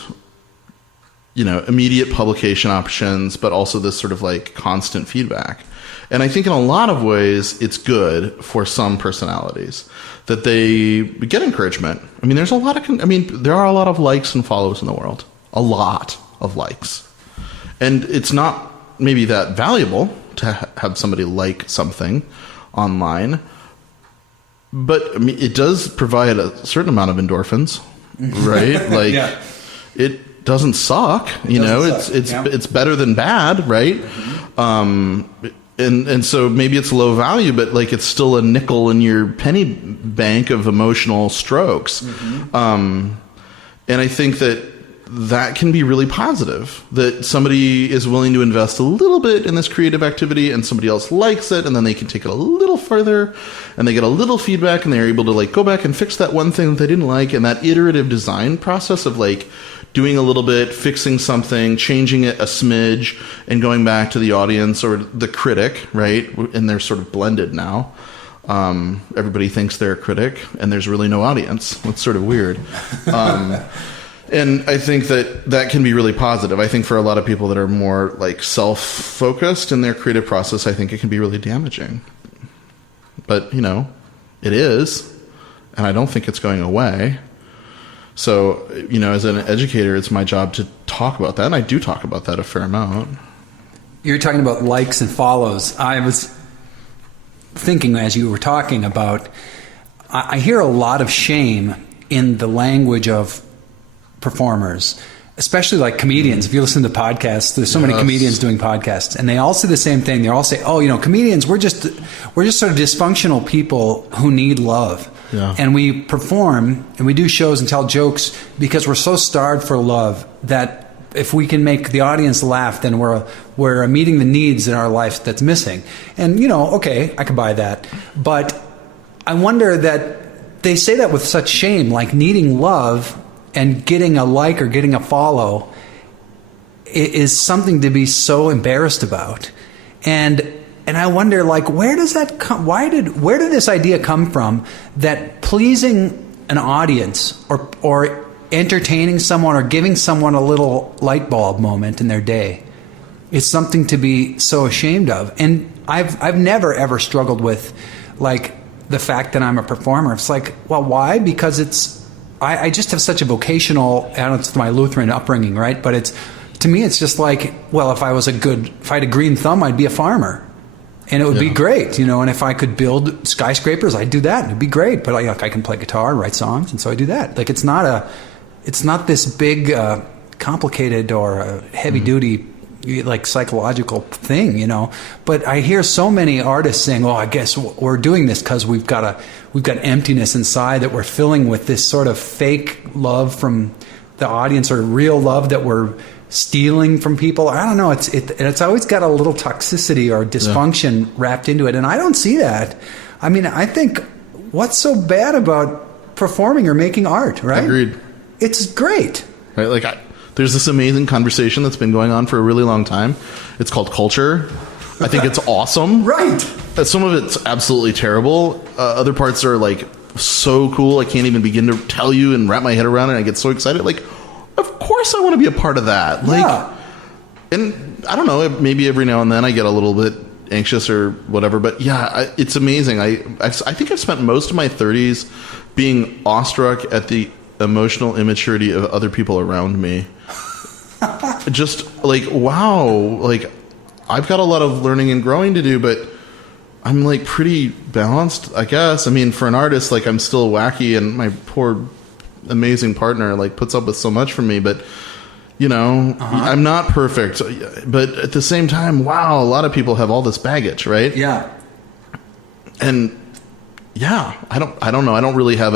immediate publication options, but also this sort of like constant feedback. And I think in a lot of ways, it's good for some personalities that they get encouragement. I mean, there are a lot of likes and follows in the world, a lot of likes. And it's not maybe that valuable to have somebody like something online, but I mean, it does provide a certain amount of endorphins, right? Like it doesn't suck, it's better than bad, right? And so maybe it's low value, but like it's still a nickel in your penny bank of emotional strokes. And I think that that can be really positive, that somebody is willing to invest a little bit in this creative activity and somebody else likes it, and then they can take it a little further and they get a little feedback and they're able to like go back and fix that one thing that they didn't like. And that iterative design process of like doing a little bit, fixing something, changing it a smidge, and going back to the audience or the critic, right? And they're sort of blended now. Everybody thinks they're a critic and there's really no audience. That's sort of weird. And I think that can be really positive. I think for a lot of people that are more like self-focused in their creative process, I think it can be really damaging. But, it is, and I don't think it's going away. So, as an educator, it's my job to talk about that, and I do talk about that a fair amount. You're talking about likes and follows. I was thinking as you were talking about, I hear a lot of shame in the language of performers, especially like comedians. If you listen to podcasts, there's so many comedians doing podcasts, and they all say the same thing. They all say, comedians, we're just sort of dysfunctional people who need love. Yeah. And we perform and we do shows and tell jokes because we're so starved for love that if we can make the audience laugh, then we're meeting the needs in our life that's missing. And, okay, I could buy that. But I wonder that they say that with such shame, like needing love and getting a like or getting a follow is something to be so embarrassed about. And I wonder, like, where does that come? Where did this idea come from that pleasing an audience or entertaining someone or giving someone a little light bulb moment in their day is something to be so ashamed of? And I've never ever struggled with like the fact that I'm a performer. It's like, well, why? Because I just have such a vocational, I don't know, it's my Lutheran upbringing, right? But to me, it's just like, well, if I had a green thumb, I'd be a farmer. And it would be great, and if I could build skyscrapers, I'd do that. It'd be great. But I can play guitar, write songs, and so I do that. Like it's not this big, complicated or heavy duty, like psychological thing, But I hear so many artists saying, "Oh, I guess we're doing this because we've got emptiness inside that we're filling with this sort of fake love from the audience or real love that we're stealing from people." I don't know. It's always got a little toxicity or dysfunction wrapped into it, and I don't see that. I mean, I think what's so bad about performing or making art, right? Agreed. It's great, right? Like, there's this amazing conversation that's been going on for a really long time. It's called culture. I think it's awesome. Right. Some of it's absolutely terrible. Other parts are like so cool. I can't even begin to tell you and wrap my head around it. I get so excited. Like, of course I want to be a part of that. Like, and I don't know, maybe every now and then I get a little bit anxious or whatever, but it's amazing. I think I've spent most of my 30s being awestruck at the emotional immaturity of other people around me. Just like, wow, like I've got a lot of learning and growing to do, but I'm like pretty balanced, I guess. I mean, for an artist, like I'm still wacky, and my poor amazing partner like puts up with so much from me, but I'm not perfect. But at the same time, wow, a lot of people have all this baggage, right? Yeah. And I don't know. I don't really I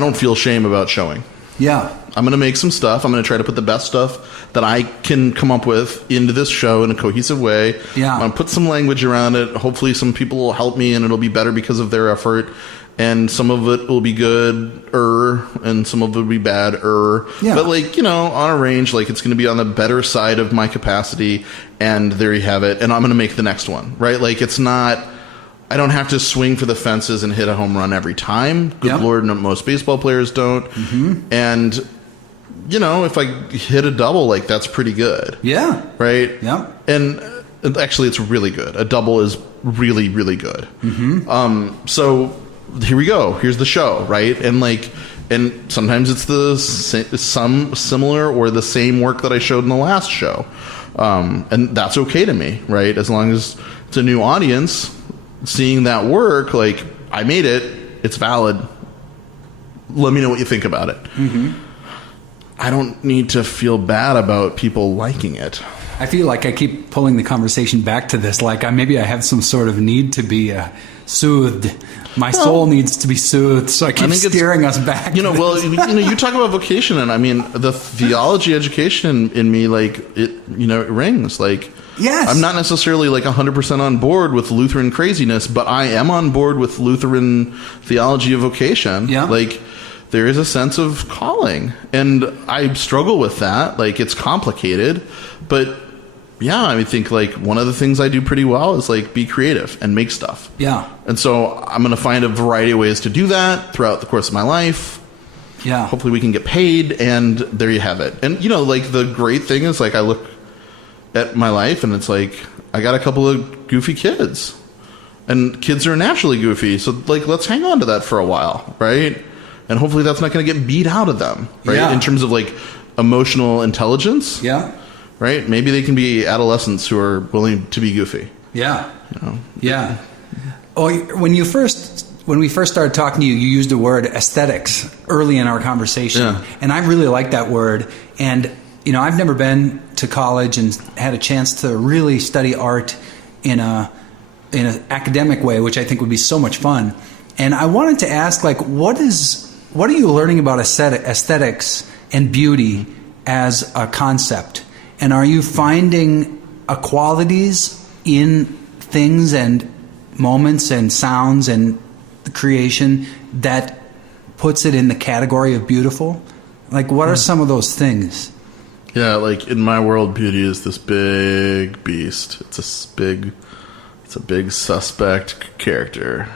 don't feel shame about showing. Yeah. I'm going to make some stuff. I'm going to try to put the best stuff that I can come up with into this show in a cohesive way. Yeah. I'm going to put some language around it. Hopefully some people will help me and it'll be better because of their effort. And some of it will be good-er, and some of it will be bad-er. Yeah. But, like, on a range, like, it's going to be on the better side of my capacity, and there you have it. And I'm going to make the next one, right? Like, it's not... I don't have to swing for the fences and hit a home run every time. Good Lord, most baseball players don't. Mm-hmm. And, if I hit a double, like, that's pretty good. Yeah. Right? Yeah. And actually, it's really good. A double is really, really good. Mm-hmm. So... here we go. Here's the show, right? And sometimes it's some similar or the same work that I showed in the last show, and that's okay to me, right? As long as it's a new audience seeing that work, like I made it, it's valid. Let me know what you think about it. Mm-hmm. I don't need to feel bad about people liking it. I feel like I keep pulling the conversation back to this. Like maybe I have some sort of need to be soothed. My soul needs to be soothed, so I keep steering us back. You talk about vocation, and I mean the theology education in me, like it rings. Like, yes, I'm not necessarily like 100% on board with Lutheran craziness, but I am on board with Lutheran theology of vocation. Yeah, like there is a sense of calling, and I struggle with that. Like it's complicated, but. Yeah, I think like one of the things I do pretty well is like be creative and make stuff. Yeah. And so I'm going to find a variety of ways to do that throughout the course of my life. Yeah. Hopefully we can get paid, and there you have it. And like the great thing is like I look at my life and it's like I got a couple of goofy kids. And kids are naturally goofy, so like let's hang on to that for a while, right? And hopefully that's not going to get beat out of them, right? Yeah. In terms of like emotional intelligence. Yeah. Right? Maybe they can be adolescents who are willing to be goofy. Yeah. Yeah. Oh, when we first started talking to you, you used the word aesthetics early in our conversation. Yeah. And I really like that word. And, I've never been to college and had a chance to really study art in an academic way, which I think would be so much fun. And I wanted to ask, like, what are you learning about aesthetics and beauty as a concept? And are you finding qualities in things and moments and sounds and the creation that puts it in the category of beautiful? Like, what are some of those things? Yeah, like in my world, beauty is this big beast. It's a big suspect character.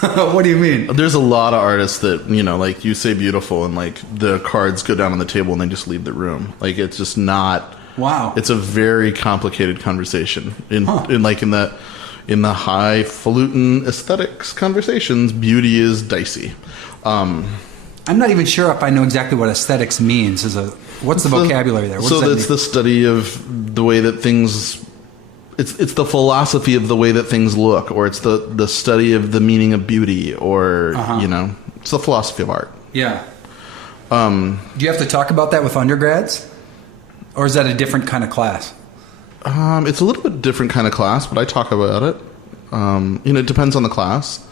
What do you mean? There's a lot of artists that, like you say beautiful and like the cards go down on the table and they just leave the room. Like it's just not... Wow. It's a very complicated conversation in the highfalutin aesthetics conversations. Beauty is dicey. I'm not even sure if I know exactly what aesthetics means. What's the vocabulary there? So that's the study of the way that things. It's the philosophy of the way that things look, or it's the study of the meaning of beauty, or it's the philosophy of art. Yeah. Do you have to talk about that with undergrads? Or is that a different kind of class? It's a little bit different kind of class, but I talk about it. It depends on the class.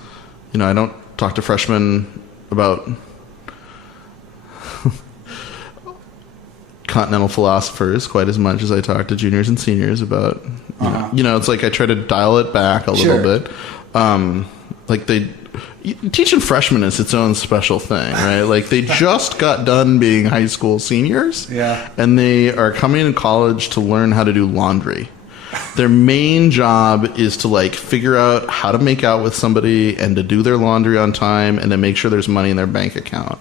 I don't talk to freshmen about continental philosophers quite as much as I talk to juniors and seniors about, it's like I try to dial it back a little bit. Teaching freshmen is its own special thing, right? Like they just got done being high school seniors, and they are coming to college to learn how to do laundry. Their main job is to like figure out how to make out with somebody and to do their laundry on time and to make sure there's money in their bank account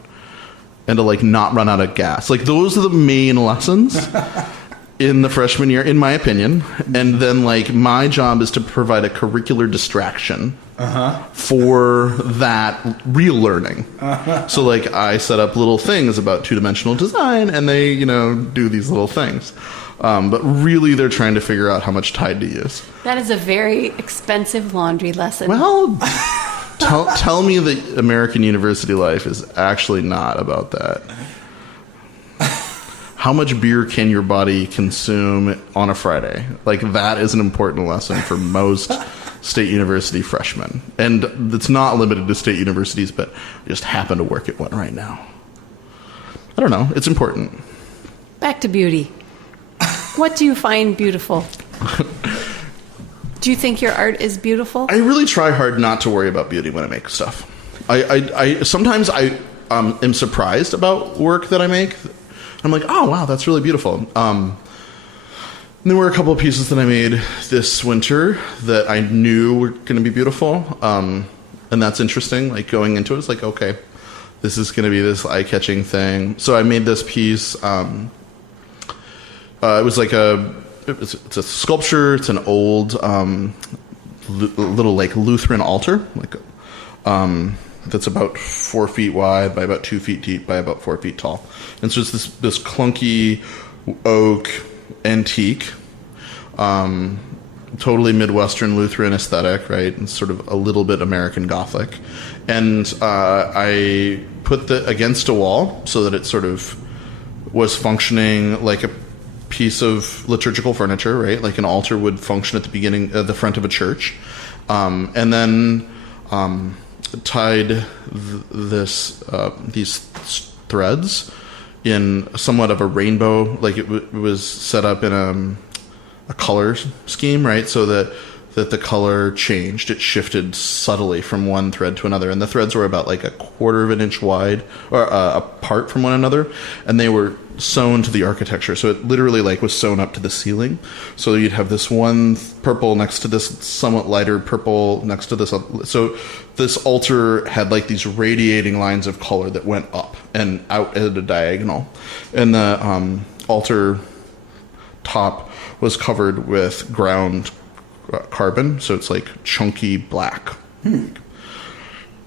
and to like not run out of gas. Like those are the main lessons in the freshman year, in my opinion. And then like my job is to provide a curricular distraction for that real learning. So like I set up little things about two-dimensional design and they, do these little things. But really they're trying to figure out how much Tide to use. That is a very expensive laundry lesson. Well, tell me that American university life is actually not about that. How much beer can your body consume on a Friday? Like that is an important lesson for most state university freshmen. And it's not limited to state universities, but I just happen to work at one right now. I don't know. It's important. Back to beauty. What do you find beautiful? Do you think your art is beautiful? I really try hard not to worry about beauty when I make stuff. I sometimes I am surprised about work that I make. I'm like, oh wow, that's really beautiful. And there were a couple of pieces that I made this winter that I knew were going to be beautiful, and that's interesting. Like going into it, it's like, okay, this is going to be this eye-catching thing. So I made this piece. It was like it's a sculpture. It's an old little like Lutheran altar, like that's about 4 feet wide by about 2 feet deep by about 4 feet tall. And so it's this clunky oak antique, totally Midwestern Lutheran aesthetic, right? And sort of a little bit American Gothic. And I put the against a wall so that it sort of was functioning like a piece of liturgical furniture, right? Like an altar would function at the beginning, the front of a church, and then tied these threads in somewhat of a rainbow, like it was set up in a color scheme, right? So that the color changed. It shifted subtly from one thread to another. And the threads were about like a quarter of an inch wide or apart from one another. And they were sewn to the architecture. So it literally like was sewn up to the ceiling. So you'd have this one purple next to this somewhat lighter purple next to this. So this altar had like these radiating lines of color that went up and out at a diagonal. And the altar top was covered with ground carbon, so it's like chunky black,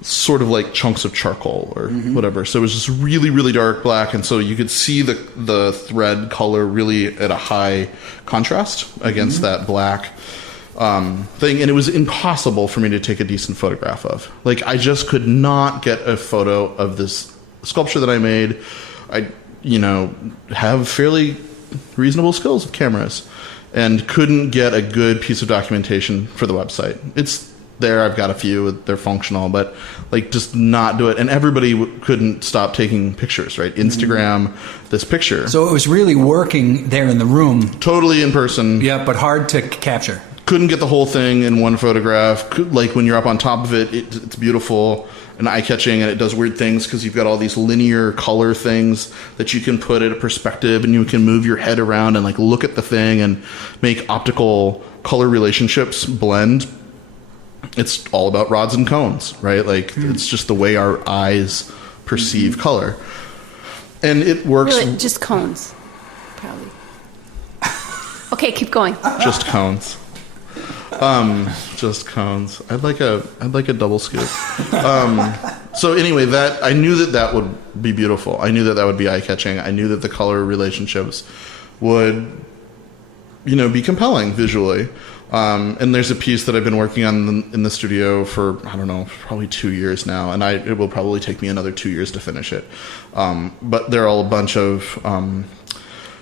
sort of like chunks of charcoal or whatever. So it was just really, really dark black, and so you could see the thread color really at a high contrast against that black thing, and it was impossible for me to take a decent photograph of. Like, I just could not get a photo of this sculpture that I made. I, have fairly reasonable skills with cameras, and couldn't get a good piece of documentation for the website. It's there. I've got a few. They're functional, but like just not do it. And everybody couldn't stop taking pictures, right? Instagram this picture. So it was really working there in the room. Totally in person. Yeah, but hard to capture. Couldn't get the whole thing in one photograph. Like when you're up on top of it, it's beautiful and eye-catching, and it does weird things because you've got all these linear color things that you can put at a perspective, and you can move your head around and like look at the thing and make optical color relationships blend. It's all about rods and cones, right? Like it's just the way our eyes perceive color, and it works. Really, just cones, probably. Okay, keep going. Just cones. Just cones. I'd like a double scoop. So anyway, that I knew that would be beautiful. I knew that would be eye-catching. I knew that the color relationships would, be compelling visually. And there's a piece that I've been working on in the studio for, I don't know, probably 2 years now, and it will probably take me another 2 years to finish it. But there are a bunch of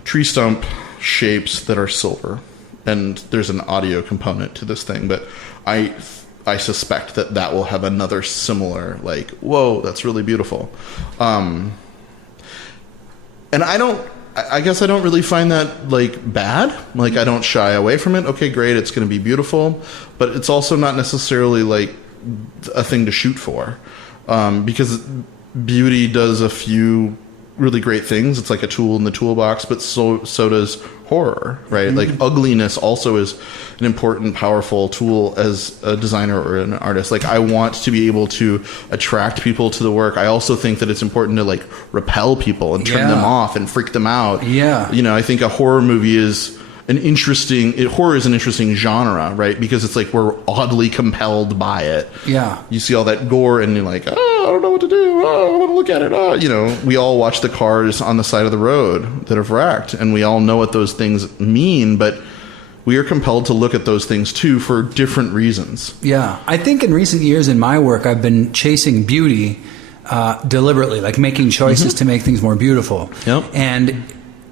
tree stump shapes that are silver. And there's an audio component to this thing, but I suspect that will have another similar, like, whoa, that's really beautiful. And I guess I don't really find that like bad. Like, I don't shy away from it. Okay, great, it's going to be beautiful, but it's also not necessarily like a thing to shoot for, because beauty does a few really great things. It's like a tool in the toolbox, but so does horror, right? Like ugliness also is an important, powerful tool as a designer or an artist. Like, I want to be able to attract people to the work. I also think that it's important to like repel people and turn them off and freak them out. Yeah. I think a horror movie is horror is an interesting genre, right? Because it's like we're oddly compelled by it. Yeah. You see all that gore and you're like, I don't know what to do. I want to look at it. We all watch the cars on the side of the road that have wrecked, and we all know what those things mean, but we are compelled to look at those things too for different reasons. Yeah. I think in recent years in my work, I've been chasing beauty deliberately, like making choices to make things more beautiful. Yep.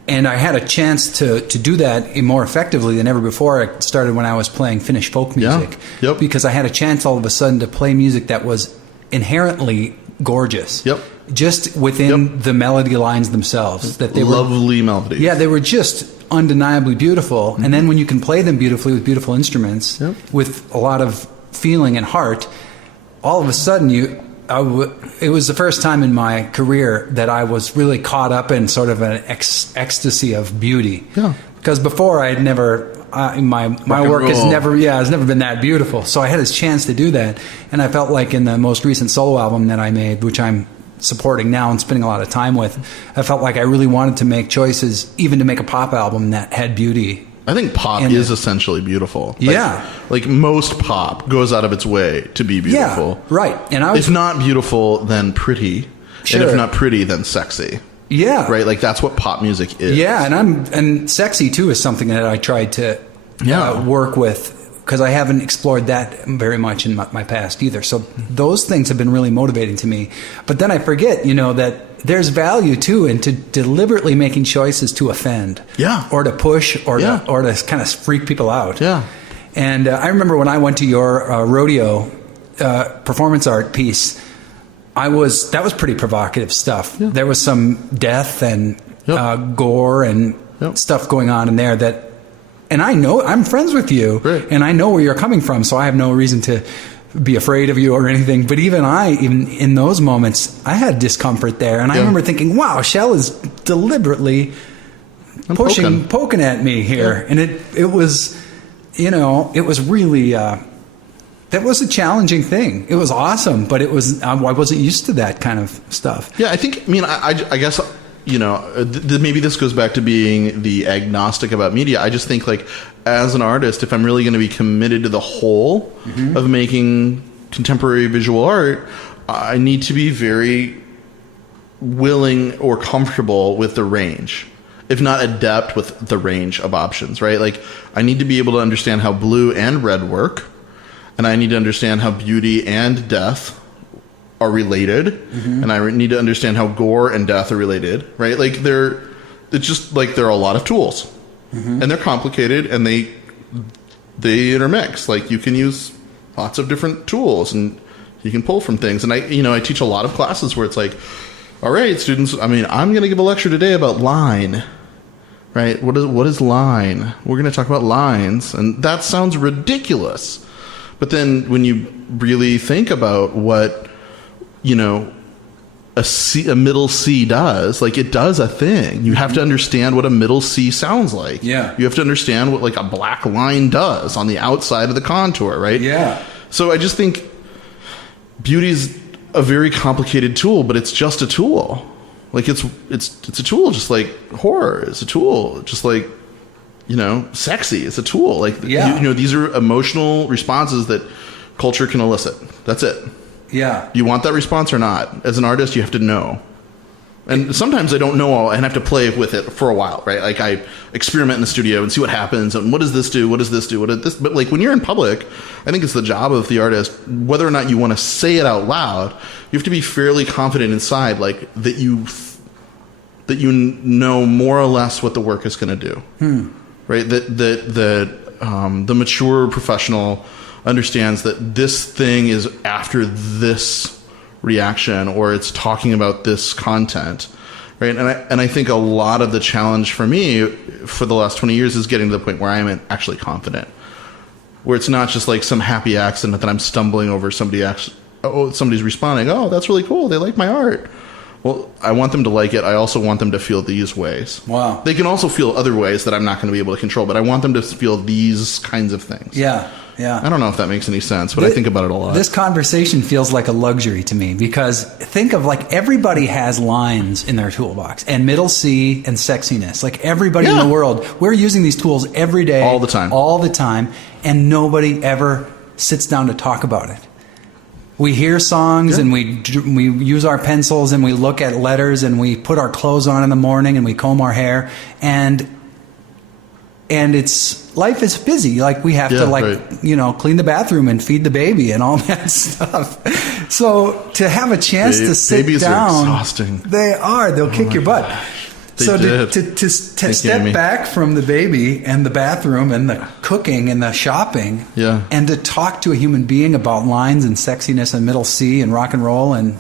And I had a chance to do that more effectively than ever before. I started when I was playing Finnish folk music. Yeah. Yep. Because I had a chance all of a sudden to play music that was inherently gorgeous. Yep. Just within the melody lines themselves. That they lovely melodies. Yeah, they were just undeniably beautiful. And then when you can play them beautifully with beautiful instruments, with a lot of feeling and heart, all of a sudden it was the first time in my career that I was really caught up in sort of an ecstasy of beauty. Yeah. Because before I had never, my work has never been that beautiful. So I had this chance to do that, and I felt like in the most recent solo album that I made, which I'm supporting now and spending a lot of time with, I felt like I really wanted to make choices, even to make a pop album that had beauty. I think pop is essentially beautiful. Like most pop goes out of its way to be beautiful. Yeah, right. And if not beautiful, then pretty. Sure. And if not pretty, then sexy. Yeah. Right? Like that's what pop music is. Yeah, and sexy too is something that I tried to work with, because I haven't explored that very much in my past either. So those things have been really motivating to me. But then I forget, that there's value too into deliberately making choices to offend, or to push, or to kind of freak people out. And I remember when I went to your rodeo performance art piece, that was pretty provocative stuff. There was some death and gore and stuff going on in there that, and I know I'm friends with you, and I know where you're coming from, so I have no reason to be afraid of you or anything. But even in those moments, I had discomfort there, and I remember thinking, "Wow, Shell is deliberately poking at me here," and it was, it was really. That was a challenging thing. It was awesome, but I wasn't used to that kind of stuff. Yeah, I think. I guess. Maybe this goes back to being the agnostic about media. I just think, like, as an artist, if I'm really going to be committed to the whole of making contemporary visual art, I need to be very willing or comfortable with the range, if not adept with the range of options, right? Like, I need to be able to understand how blue and red work, and I need to understand how beauty and death are related, and I need to understand how gore and death are related, right? Like, it's just like there are a lot of tools, and they're complicated, and they intermix. Like, you can use lots of different tools, and you can pull from things. And I teach a lot of classes where it's like, all right, students, I'm going to give a lecture today about line, right? What is line? We're going to talk about lines, and that sounds ridiculous. But then when you really think about what a middle C does, like, it does a thing. You have to understand what a middle C sounds like. Yeah. You have to understand what, like, a black line does on the outside of the contour, right? Yeah. So I just think beauty's a very complicated tool, but it's just a tool. Like, it's a tool, just like horror is a tool, just like, sexy is a tool. Like, these are emotional responses that culture can elicit. That's it. Yeah. Do you want that response or not? As an artist, you have to know. And sometimes I don't know and have to play with it for a while, right? Like, I experiment in the studio and see what happens, and what does this do? What does this do? What does this? But, like, when you're in public, I think it's the job of the artist, whether or not you want to say it out loud, you have to be fairly confident inside, like, that you know more or less what the work is going to do, right? That the mature professional understands that this thing is after this reaction, or it's talking about this content, right? And I think a lot of the challenge for me for the last 20 years is getting to the point where I am actually confident, where it's not just like some happy accident that I'm stumbling over somebody's responding, oh, that's really cool, they like my art. Well, I want them to like it. I also want them to feel these ways. Wow. They can also feel other ways that I'm not going to be able to control, but I want them to feel these kinds of things. Yeah. I don't know if that makes any sense, but I think about it a lot. This conversation feels like a luxury to me, because think of, like, everybody has lines in their toolbox, and middle C and sexiness. Like, everybody in the world, we're using these tools every day. All the time, and nobody ever sits down to talk about it. We hear songs, and we use our pencils, and we look at letters, and we put our clothes on in the morning, and we comb our hair, and life is busy. Like, we have to clean the bathroom and feed the baby and all that stuff. So to have a chance to sit babies down, are exhausting. They'll kick your butt. So to step back from the baby and the bathroom and the cooking and the shopping, and to talk to a human being about lines and sexiness and middle C and rock and roll, and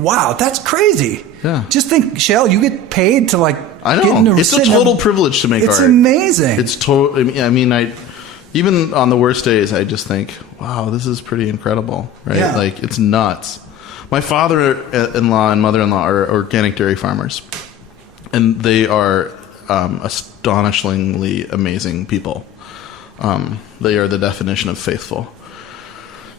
wow, that's crazy. Yeah. Just think, Shell, you get paid to, like, I know. It's a total privilege to make art. It's amazing. It's total. I mean, even on the worst days, I just think, wow, this is pretty incredible, right? Yeah. Like, it's nuts. My father-in-law and mother-in-law are organic dairy farmers, and they are astonishingly amazing people. They are the definition of faithful.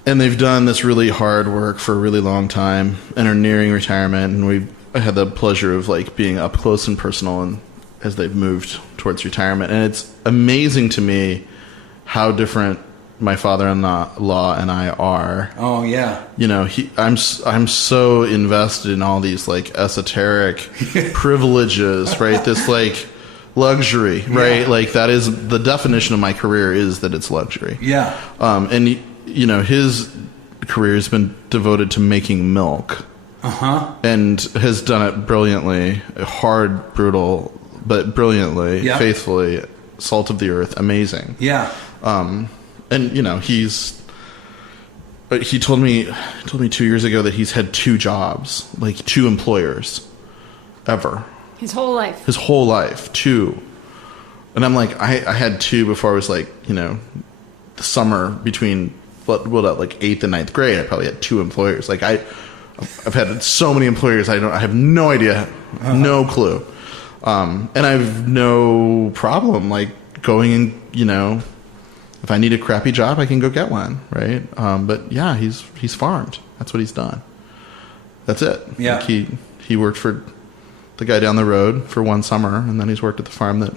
And they've done this really hard work for a really long time and are nearing retirement, and I had the pleasure of, like, being up close and personal and as they've moved towards retirement. And it's amazing to me how different my father-in-law and I are. Oh, yeah. I'm so invested in all these, like, esoteric privileges, right? This, like, luxury, right? Yeah. Like, that is the definition of my career, is that it's luxury. Yeah. And his career has been devoted to making milk. and has done it brilliantly, hard, brutal, but brilliantly, faithfully, salt of the earth, amazing. Yeah. And he told me 2 years ago that he's had 2 jobs, like 2 employers, ever. His whole life, 2. And I'm like, I had 2 before I was like, the summer between like 8th and 9th grade. I probably had 2 employers. Like I've had so many employers. I have no idea, no clue. And I've no problem like going and, if I need a crappy job, I can go get one, right? But yeah, he's farmed. That's what he's done. That's it. Yeah. Like he worked for the guy down the road for one summer, and then he's worked at the farm that.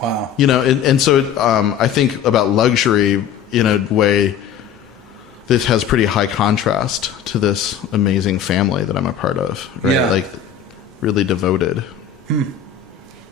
Wow. And so I think about luxury in a way. This has pretty high contrast to this amazing family that I'm a part of, right? Yeah. Like really devoted.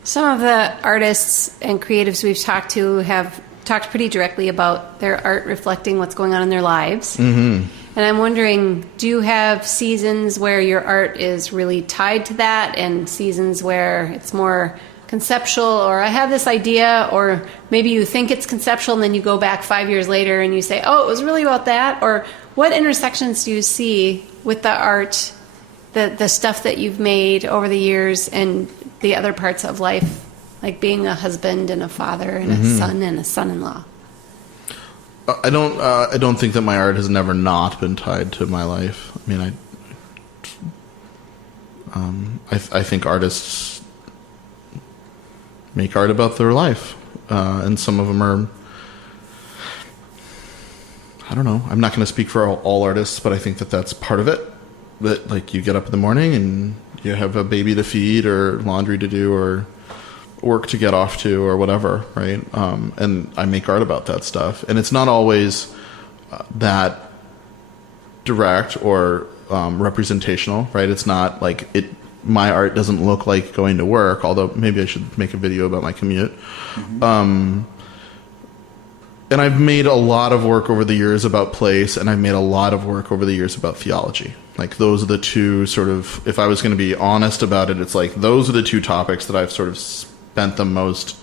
Some of the artists and creatives we've talked to have talked pretty directly about their art reflecting what's going on in their lives. Mm-hmm. And I'm wondering, do you have seasons where your art is really tied to that and seasons where it's more conceptual, or I have this idea, or maybe you think it's conceptual and then you go back 5 years later and you say, oh, it was really about that? Or what intersections do you see with the art, the stuff that you've made over the years and the other parts of life? Like being a husband and a father and a son and a son-in-law. I don't think that my art has never not been tied to my life. I mean, I think artists make art about their life, and some of them are. I don't know. I'm not going to speak for all artists, but I think that that's part of it. That like you get up in the morning and you have a baby to feed or laundry to do or work to get off to or whatever, right? And I make art about that stuff, and it's not always that direct or representational, right? It's not like it. My art doesn't look like going to work, although maybe I should make a video about my commute. And I've made a lot of work over the years about place, and I've made a lot of work over the years about theology. Like those are the two sort of, if I was going to be honest about it, it's like those are the 2 topics that I've sort of spent the most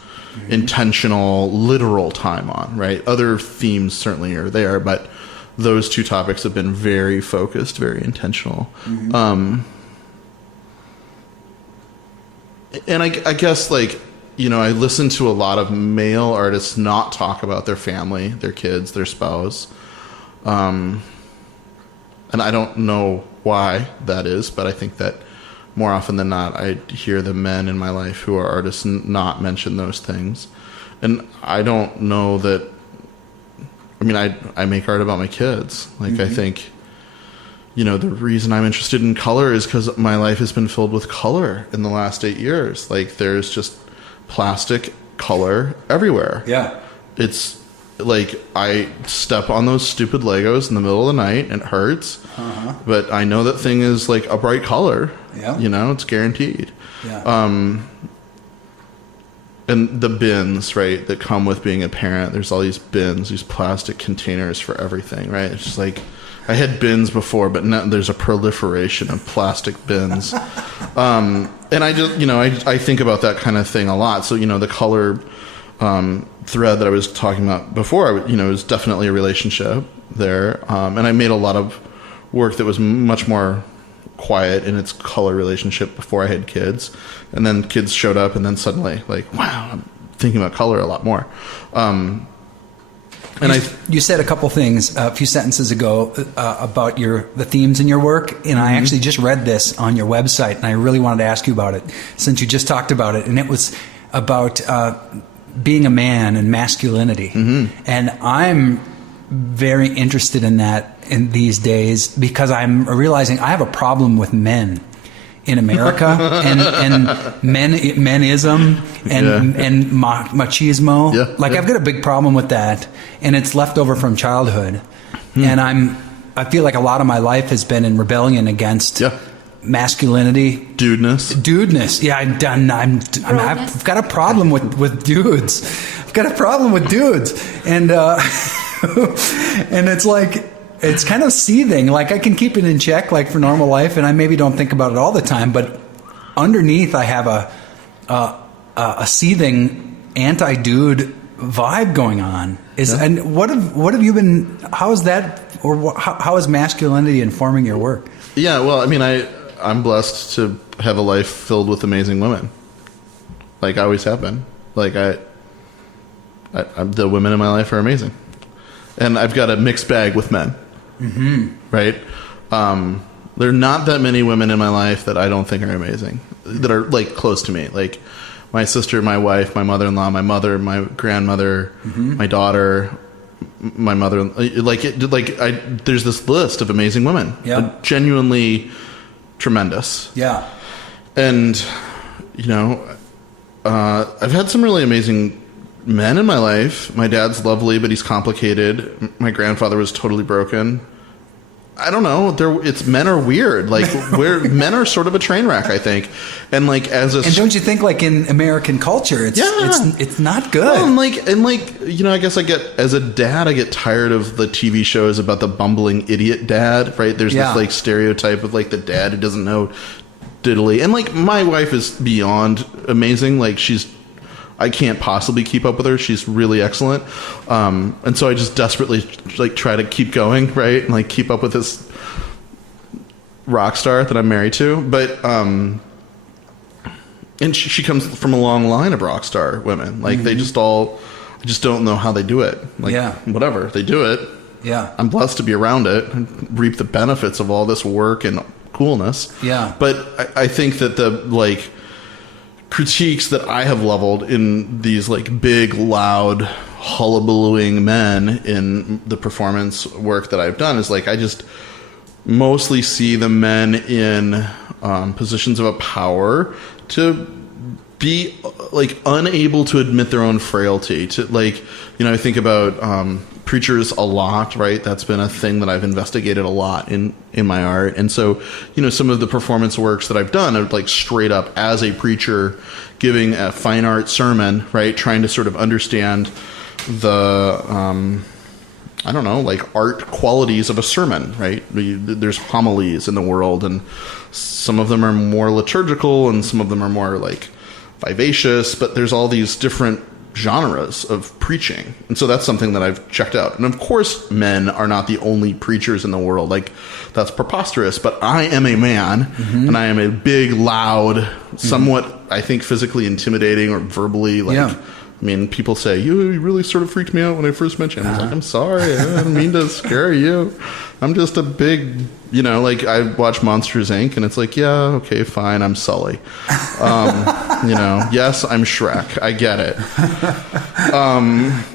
intentional, literal time on, right? Other themes certainly are there, but those 2 topics have been very focused, very intentional. And I guess like, I listen to a lot of male artists not talk about their family, their kids, their spouse. And I don't know why that is, but I think that more often than not, I hear the men in my life who are artists not mention those things. And I don't know that, I mean, I make art about my kids. Like, I think, the reason I'm interested in color is because my life has been filled with color in the last 8 years. Like, there's just plastic color everywhere. Yeah. It's like I step on those stupid Legos in the middle of the night and it hurts. But I know that thing is like a bright color. Yeah. It's guaranteed. Yeah. And the bins, right, that come with being a parent, there's all these bins, these plastic containers for everything, right? It's just like, I had bins before, but now there's a proliferation of plastic bins. And I just, I think about that kind of thing a lot. So, the color thread that I was talking about before, is definitely a relationship there. And I made a lot of work that was much more quiet in its color relationship before I had kids. And then kids showed up, and then suddenly, like, wow, I'm thinking about color a lot more. You said a couple things a few sentences ago about the themes in your work, and I actually just read this on your website, and I really wanted to ask you about it since you just talked about it, and it was about being a man and masculinity. And I'm very interested in that in these days because I'm realizing I have a problem with men in America and menism and machismo. Yeah, like I've got a big problem with that, and it's left over from childhood. And I feel like a lot of my life has been in rebellion against masculinity, dudeness. Yeah, I've got a problem with dudes. I've got a problem with dudes, and and it's like It's kind of seething. Like I can keep it in check, like for normal life, and I maybe don't think about it all the time. But underneath, I have a seething anti-dude vibe going on. And what have you been? How is that, or how is masculinity informing your work? Yeah, well, I mean, I'm blessed to have a life filled with amazing women. Like I always have been. Like the women in my life are amazing, and I've got a mixed bag with men. Mm-hmm. Right? There are not that many women in my life that I don't think are amazing, that are like close to me. Like my sister, my wife, my mother-in-law, my mother, my grandmother, my daughter, my mother. There's this list of amazing women. Yeah. Genuinely tremendous. Yeah. And I've had some really amazing men in my life. My dad's lovely, but he's complicated. My grandfather was totally broken. I don't know. Men are weird. Like men are sort of a train wreck, I think. And like and don't you think like in American culture, it's not good. Well, I guess as a dad, I get tired of the TV shows about the bumbling idiot dad. Right? There's this like stereotype of like the dad who doesn't know diddly. And like my wife is beyond amazing. Like I can't possibly keep up with her. She's really excellent. And so I just desperately like try to keep going, right? And like keep up with this rock star that I'm married to. But, and she comes from a long line of rock star women. Like I just don't know how they do it. Like whatever, they do it. Yeah. I'm blessed to be around it and reap the benefits of all this work and coolness. Yeah. But I think that the like critiques that I have leveled in these like big, loud, hullabalooing men in the performance work that I've done is like I just mostly see the men in positions of a power to be like unable to admit their own frailty. To like, I think about preachers a lot, right? That's been a thing that I've investigated a lot in my art. And so, some of the performance works that I've done are like straight up as a preacher giving a fine art sermon, right? Trying to sort of understand the, like art qualities of a sermon, right? There's homilies in the world, and some of them are more liturgical and some of them are more like vivacious, but there's all these different genres of preaching. And so that's something that I've checked out. And of course, men are not the only preachers in the world. Like, that's preposterous. But I am a man, and I am a big, loud, somewhat, I think, physically intimidating or verbally, like, I mean, people say, you really sort of freaked me out when I first met you. I was like, I'm sorry. I didn't mean to scare you. I'm just a big, like I watch Monsters, Inc. and it's like, yeah, okay, fine. I'm Sully. Yes, I'm Shrek. I get it.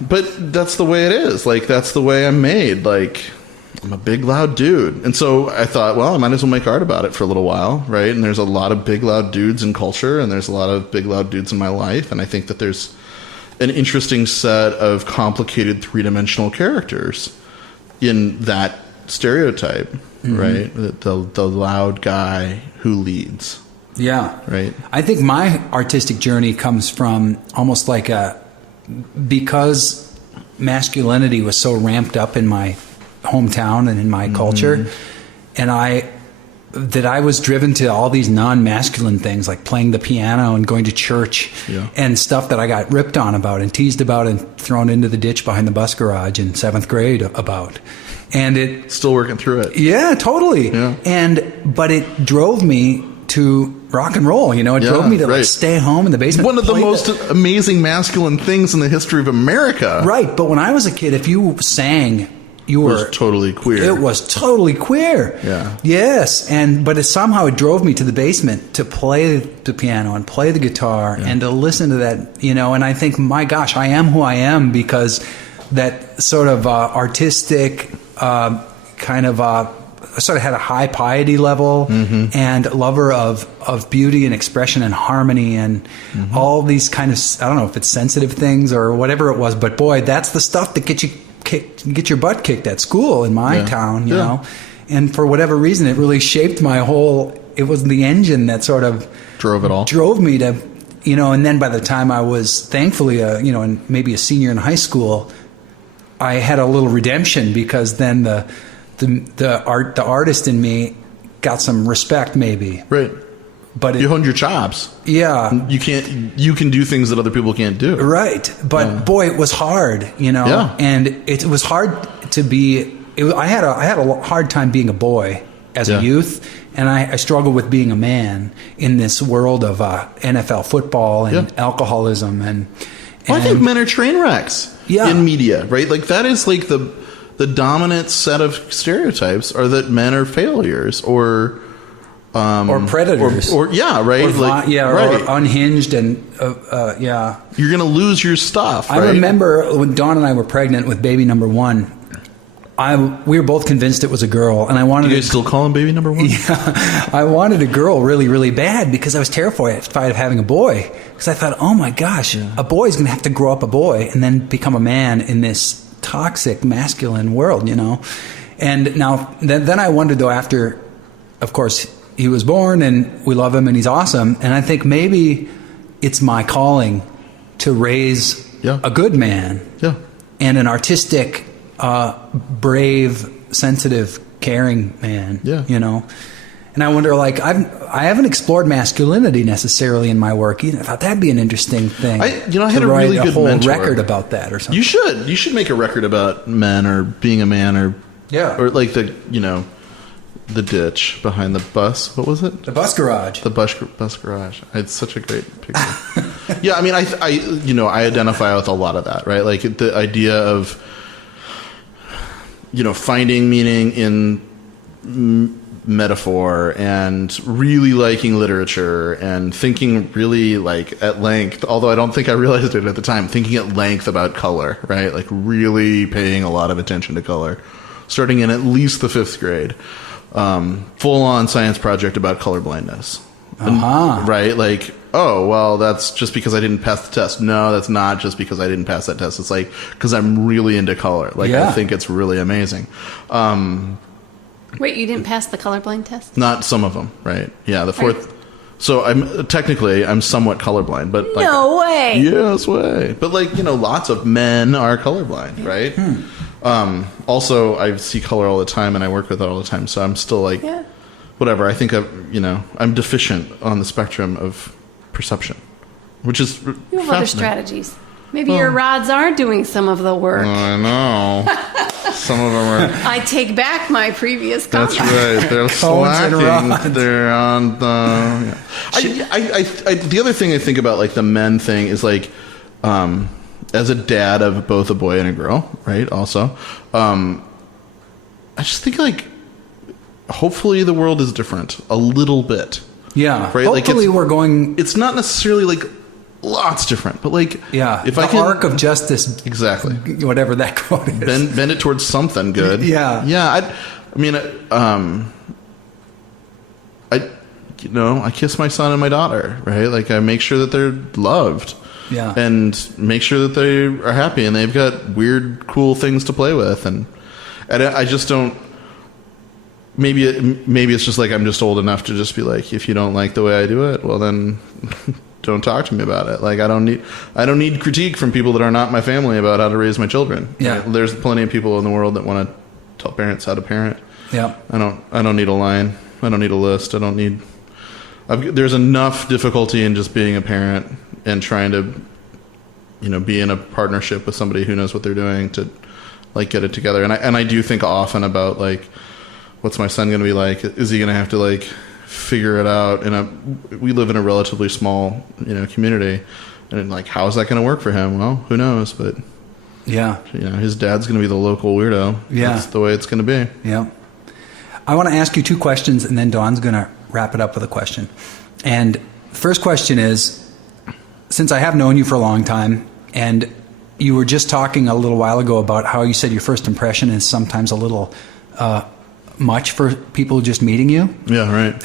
But that's the way it is. Like, that's the way I'm made. Like, I'm a big, loud dude. And so I thought, well, I might as well make art about it for a little while, right? And there's a lot of big, loud dudes in culture, and there's a lot of big, loud dudes in my life. And I think that there's an interesting set of complicated three-dimensional characters in that stereotype, right? The loud guy who leads. Yeah. Right. I think my artistic journey comes from almost like because masculinity was so ramped up in my hometown and in my culture, and I was driven to all these non-masculine things like playing the piano and going to church and stuff that I got ripped on about and teased about and thrown into the ditch behind the bus garage in 7th grade about. And it still working through it. Yeah, totally. Yeah. But it drove me to rock and roll. It drove me to like stay home in the basement. One of the most amazing masculine things in the history of America. Right. But when I was a kid, if you sang, you were totally queer. It was totally queer. Yeah. Yes. But somehow it drove me to the basement to play the piano and play the guitar and to listen to that, and I think, my gosh, I am who I am because that sort of artistic kind of sort of had a high piety level and lover of beauty and expression and harmony and all these kind of, I don't know if it's sensitive things or whatever it was, but boy, that's the stuff that gets your butt kicked at school in my town, you know. And for whatever reason, it really shaped my whole. It was the engine that sort of drove me to, And then by the time I was thankfully, maybe a senior in high school, I had a little redemption because then the the artist in me got some respect, maybe. Right. But you honed your chops. Yeah. You can do things that other people can't do. Right. But boy, it was hard, Yeah. and it was hard to be, I had a hard time being a boy as a youth, and I struggled with being a man in this world of NFL football and alcoholism and I think men are train wrecks in media, right? Like that is like the dominant set of stereotypes are that men are failures or predators or right? or unhinged and You're going to lose your stuff, right? I remember when Dawn and I were pregnant with baby number 1. We were both convinced it was a girl, and I wanted. Do you guys still call him baby number 1? Yeah, I wanted a girl really, really bad because I was terrified of having a boy. Because I thought, oh my gosh, a boy's going to have to grow up a boy and then become a man in this toxic masculine world, And now, then I wondered though. After, of course, he was born, and we love him, and he's awesome. And I think maybe it's my calling to raise a good man, and an artistic. Brave, sensitive, caring man. And I wonder, like, I haven't explored masculinity necessarily in my work either. I thought that'd be an interesting thing. I had a really good whole mentor. record about that or something. You should make a record about men or being a man or like the ditch behind the bus. What was it? The bus garage. The bus garage. It's such a great picture. I mean, I identify with a lot of that, right? Like the idea of finding meaning in metaphor and really liking literature and thinking really like at length, although I don't think I realized it at the time, thinking at length about color, right? Like really paying a lot of attention to color, starting in at least the 5th grade. Full-on science project about color blindness. Right? Like, oh, well, that's just because I didn't pass the test. No, that's not just because I didn't pass that test. It's like, because I'm really into color. Like, I think it's really amazing. Wait, you didn't pass the colorblind test? Not some of them, right? Yeah, the 4th. So I'm somewhat colorblind, but like, no way. Yes way. But like, lots of men are colorblind, right? Also, I see color all the time and I work with it all the time. So I'm still like, whatever. I think I'm deficient on the spectrum of perception, which is you have other strategies. Maybe your rods are doing some of the work. I know. Some of them are. I take back my previous comment. That's right. They're slacking. They're on the. The other thing I think about, like the men thing, is like, as a dad of both a boy and a girl, right? Also, I just think like, hopefully the world is different a little bit. Yeah. Right. Hopefully like we're going. It's not necessarily like lots different, but like if the arc of justice, exactly, whatever that quote is, bend it towards something good. I mean, I kiss my son and my daughter, right? Like I make sure that they're loved, and make sure that they are happy and they've got weird, cool things to play with, and I just don't. Maybe it's just like I'm just old enough to just be like, if you don't like the way I do it, well then. Don't talk to me about it. Like I don't need critique from people that are not my family about how to raise my children. Yeah. Right? There's plenty of people in the world that want to tell parents how to parent. Yeah. I don't need a line. I don't need a list. There's enough difficulty in just being a parent and trying to, be in a partnership with somebody who knows what they're doing to like get it together. And I do think often about like, what's my son going to be like? Is he going to have to like figure it out? We live in a relatively small, community, and like, how is that going to work for him? Well, who knows? But his dad's going to be the local weirdo. Yeah, that's the way it's going to be. Yeah. I want to ask you 2 questions, and then Dawn's going to wrap it up with a question. And the first question is, since I have known you for a long time, and you were just talking a little while ago about how you said your first impression is sometimes a little much for people just meeting you. Yeah, right.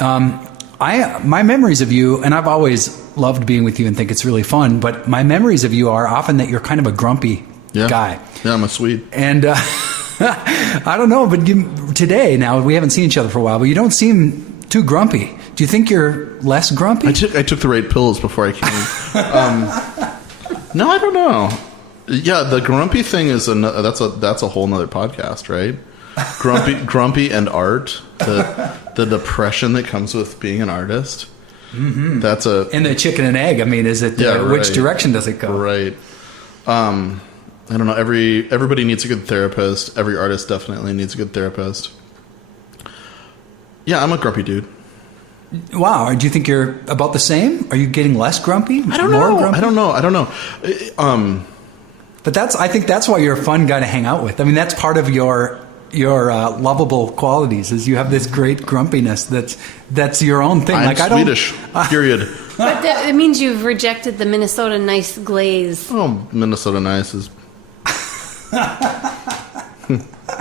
My memories of you, and I've always loved being with you and think it's really fun, but my memories of you are often that you're kind of a grumpy guy. Yeah, I'm a Swede. And I don't know, but today, now, we haven't seen each other for a while, but you don't seem too grumpy. Do you think you're less grumpy? I took the right pills before I came. No, I don't know. Yeah, the grumpy thing is that's a whole nother podcast, right? grumpy and art. The depression that comes with being an artist. Mm-hmm. That's and the chicken and egg. I mean, is it which direction does it go? Right. I don't know. Everybody needs a good therapist. Every artist definitely needs a good therapist. Yeah, I'm a grumpy dude. Wow. Do you think you're about the same? Are you getting less grumpy? I don't know. I don't know. But I think that's why you're a fun guy to hang out with. I mean, that's part of your lovable qualities is you have this great grumpiness that's your own thing. I'm Swedish, period. But it means you've rejected the Minnesota nice glaze. Oh, Minnesota nice is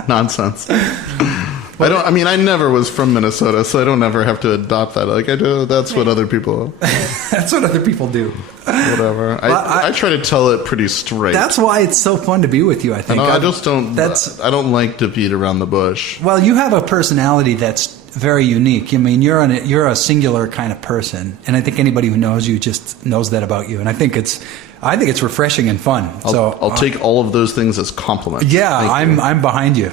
nonsense. I never was from Minnesota, so I don't ever have to adopt that. Like I do, that's what other people. That's what other people do. Whatever. I try to tell it pretty straight. That's why it's so fun to be with you. I think. I just don't. I don't like to beat around the bush. Well, you have a personality that's very unique. I mean, you're a singular kind of person, and I think anybody who knows you just knows that about you. And I think it's refreshing and fun. I'll take all of those things as compliments. Yeah, I'm behind you.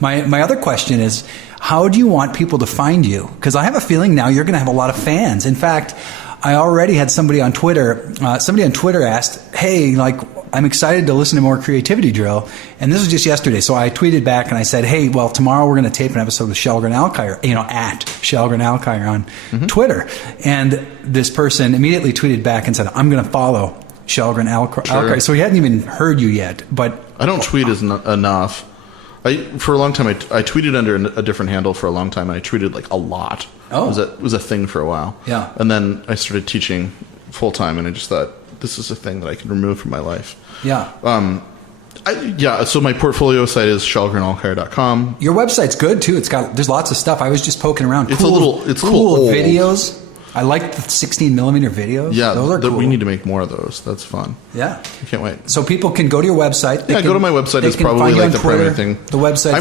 My other question is, how do you want people to find you? Because I have a feeling now you're going to have a lot of fans. In fact, I already had somebody on Twitter. Somebody on Twitter asked, "Hey, I'm excited to listen to more Creativity Drill," and this was just yesterday. So I tweeted back and I said, "Hey, well, tomorrow we're going to tape an episode with Kjellgren Alkire, at Kjellgren Alkire on Twitter." And this person immediately tweeted back and said, "I'm going to follow Kjellgren Alkire." Sure. So he hadn't even heard you yet, but I don't tweet enough. For a long time, I tweeted under a different handle for a long time, and I tweeted a lot. Oh, it was a thing for a while. Yeah, and then I started teaching full time, and I just thought this is a thing that I can remove from my life. Yeah. So my portfolio site is kjellgrenalkire.com. Your website's good too. There's lots of stuff. I was just poking around. It's cool old videos. I like the 16mm videos. Yeah, those are cool. We need to make more of those. That's fun. Yeah, I can't wait. So people can go to your website. Go to my website. It's probably the primary thing. The website.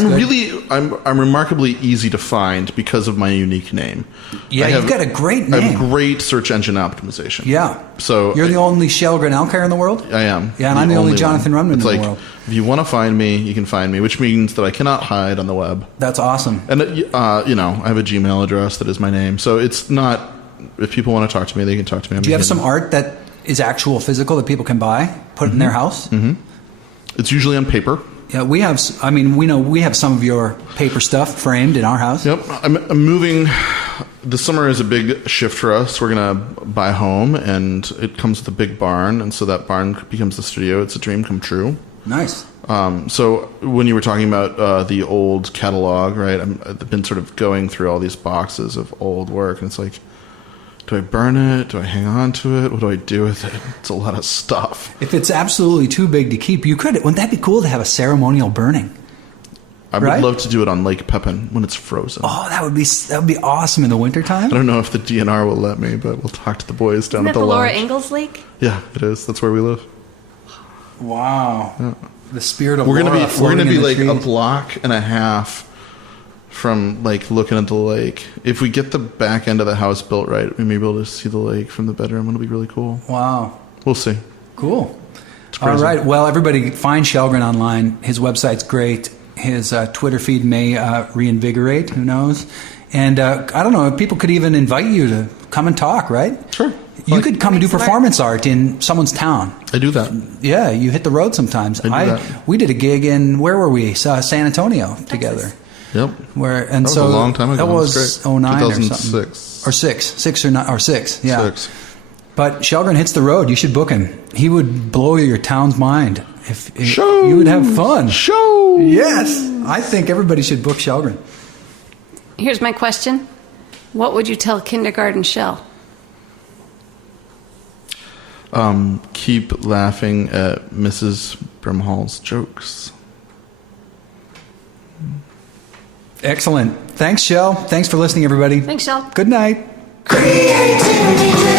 I'm remarkably easy to find because of my unique name. Yeah, you've got a great name. I have great search engine optimization. Yeah. So you're the only Kjellgren Alkire in the world? I am. Yeah, and I'm the only Jonathan Rundman in the world. If you want to find me, you can find me, which means that I cannot hide on the web. That's awesome. And I have a Gmail address that is my name, so it's not. If people want to talk to me, they can talk to me. Do you have some art that is actual physical that people can buy, put in their house? Mm-hmm. It's usually on paper. Yeah, we have. I mean, we have some of your paper stuff framed in our house. Yep, I'm moving. This summer is a big shift for us. We're gonna buy a home, and it comes with a big barn, and so that barn becomes the studio. It's a dream come true. Nice. So when you were talking about the old catalog, right? I've been sort of going through all these boxes of old work, and it's like, do I burn it? Do I hang on to it? What do I do with it? It's a lot of stuff. If it's absolutely too big to keep, you could. Wouldn't that be cool to have a ceremonial burning? I would love to do it on Lake Pepin when it's frozen. Oh, that would be awesome in the wintertime. I don't know if the DNR will let me, but we'll talk to the boys down at the lodge. Laura Ingalls Lake? Yeah, it is. That's where we live. Wow. Yeah. The spirit of We're gonna be like trees. a block and a half from looking at the lake. If we get the back end of the house built right, we may be able to see the lake from the bedroom. It'll be really cool. Wow. We'll see. Cool. All right. Well, everybody find Kjellgren online. His website's great. His Twitter feed may reinvigorate. Who knows? And I don't know. People could even invite you to come and talk, right? Sure. You could come and do performance art in someone's town. I do that. Yeah, you hit the road sometimes. We did a gig in, where were we? San Antonio together. Yep. That was a long time ago. That was 09 or something. 2006. Or 6. Yeah. 6. But Kjellgren hits the road. You should book him. He would blow your town's mind. Show. You would have fun. Show. Yes. I think everybody should book Kjellgren. Here's my question. What would you tell kindergarten Shell? Keep laughing at Mrs. Brimhall's jokes. Excellent. Thanks, Shell. Thanks for listening, everybody. Thanks, Shell. Good night. Creativity.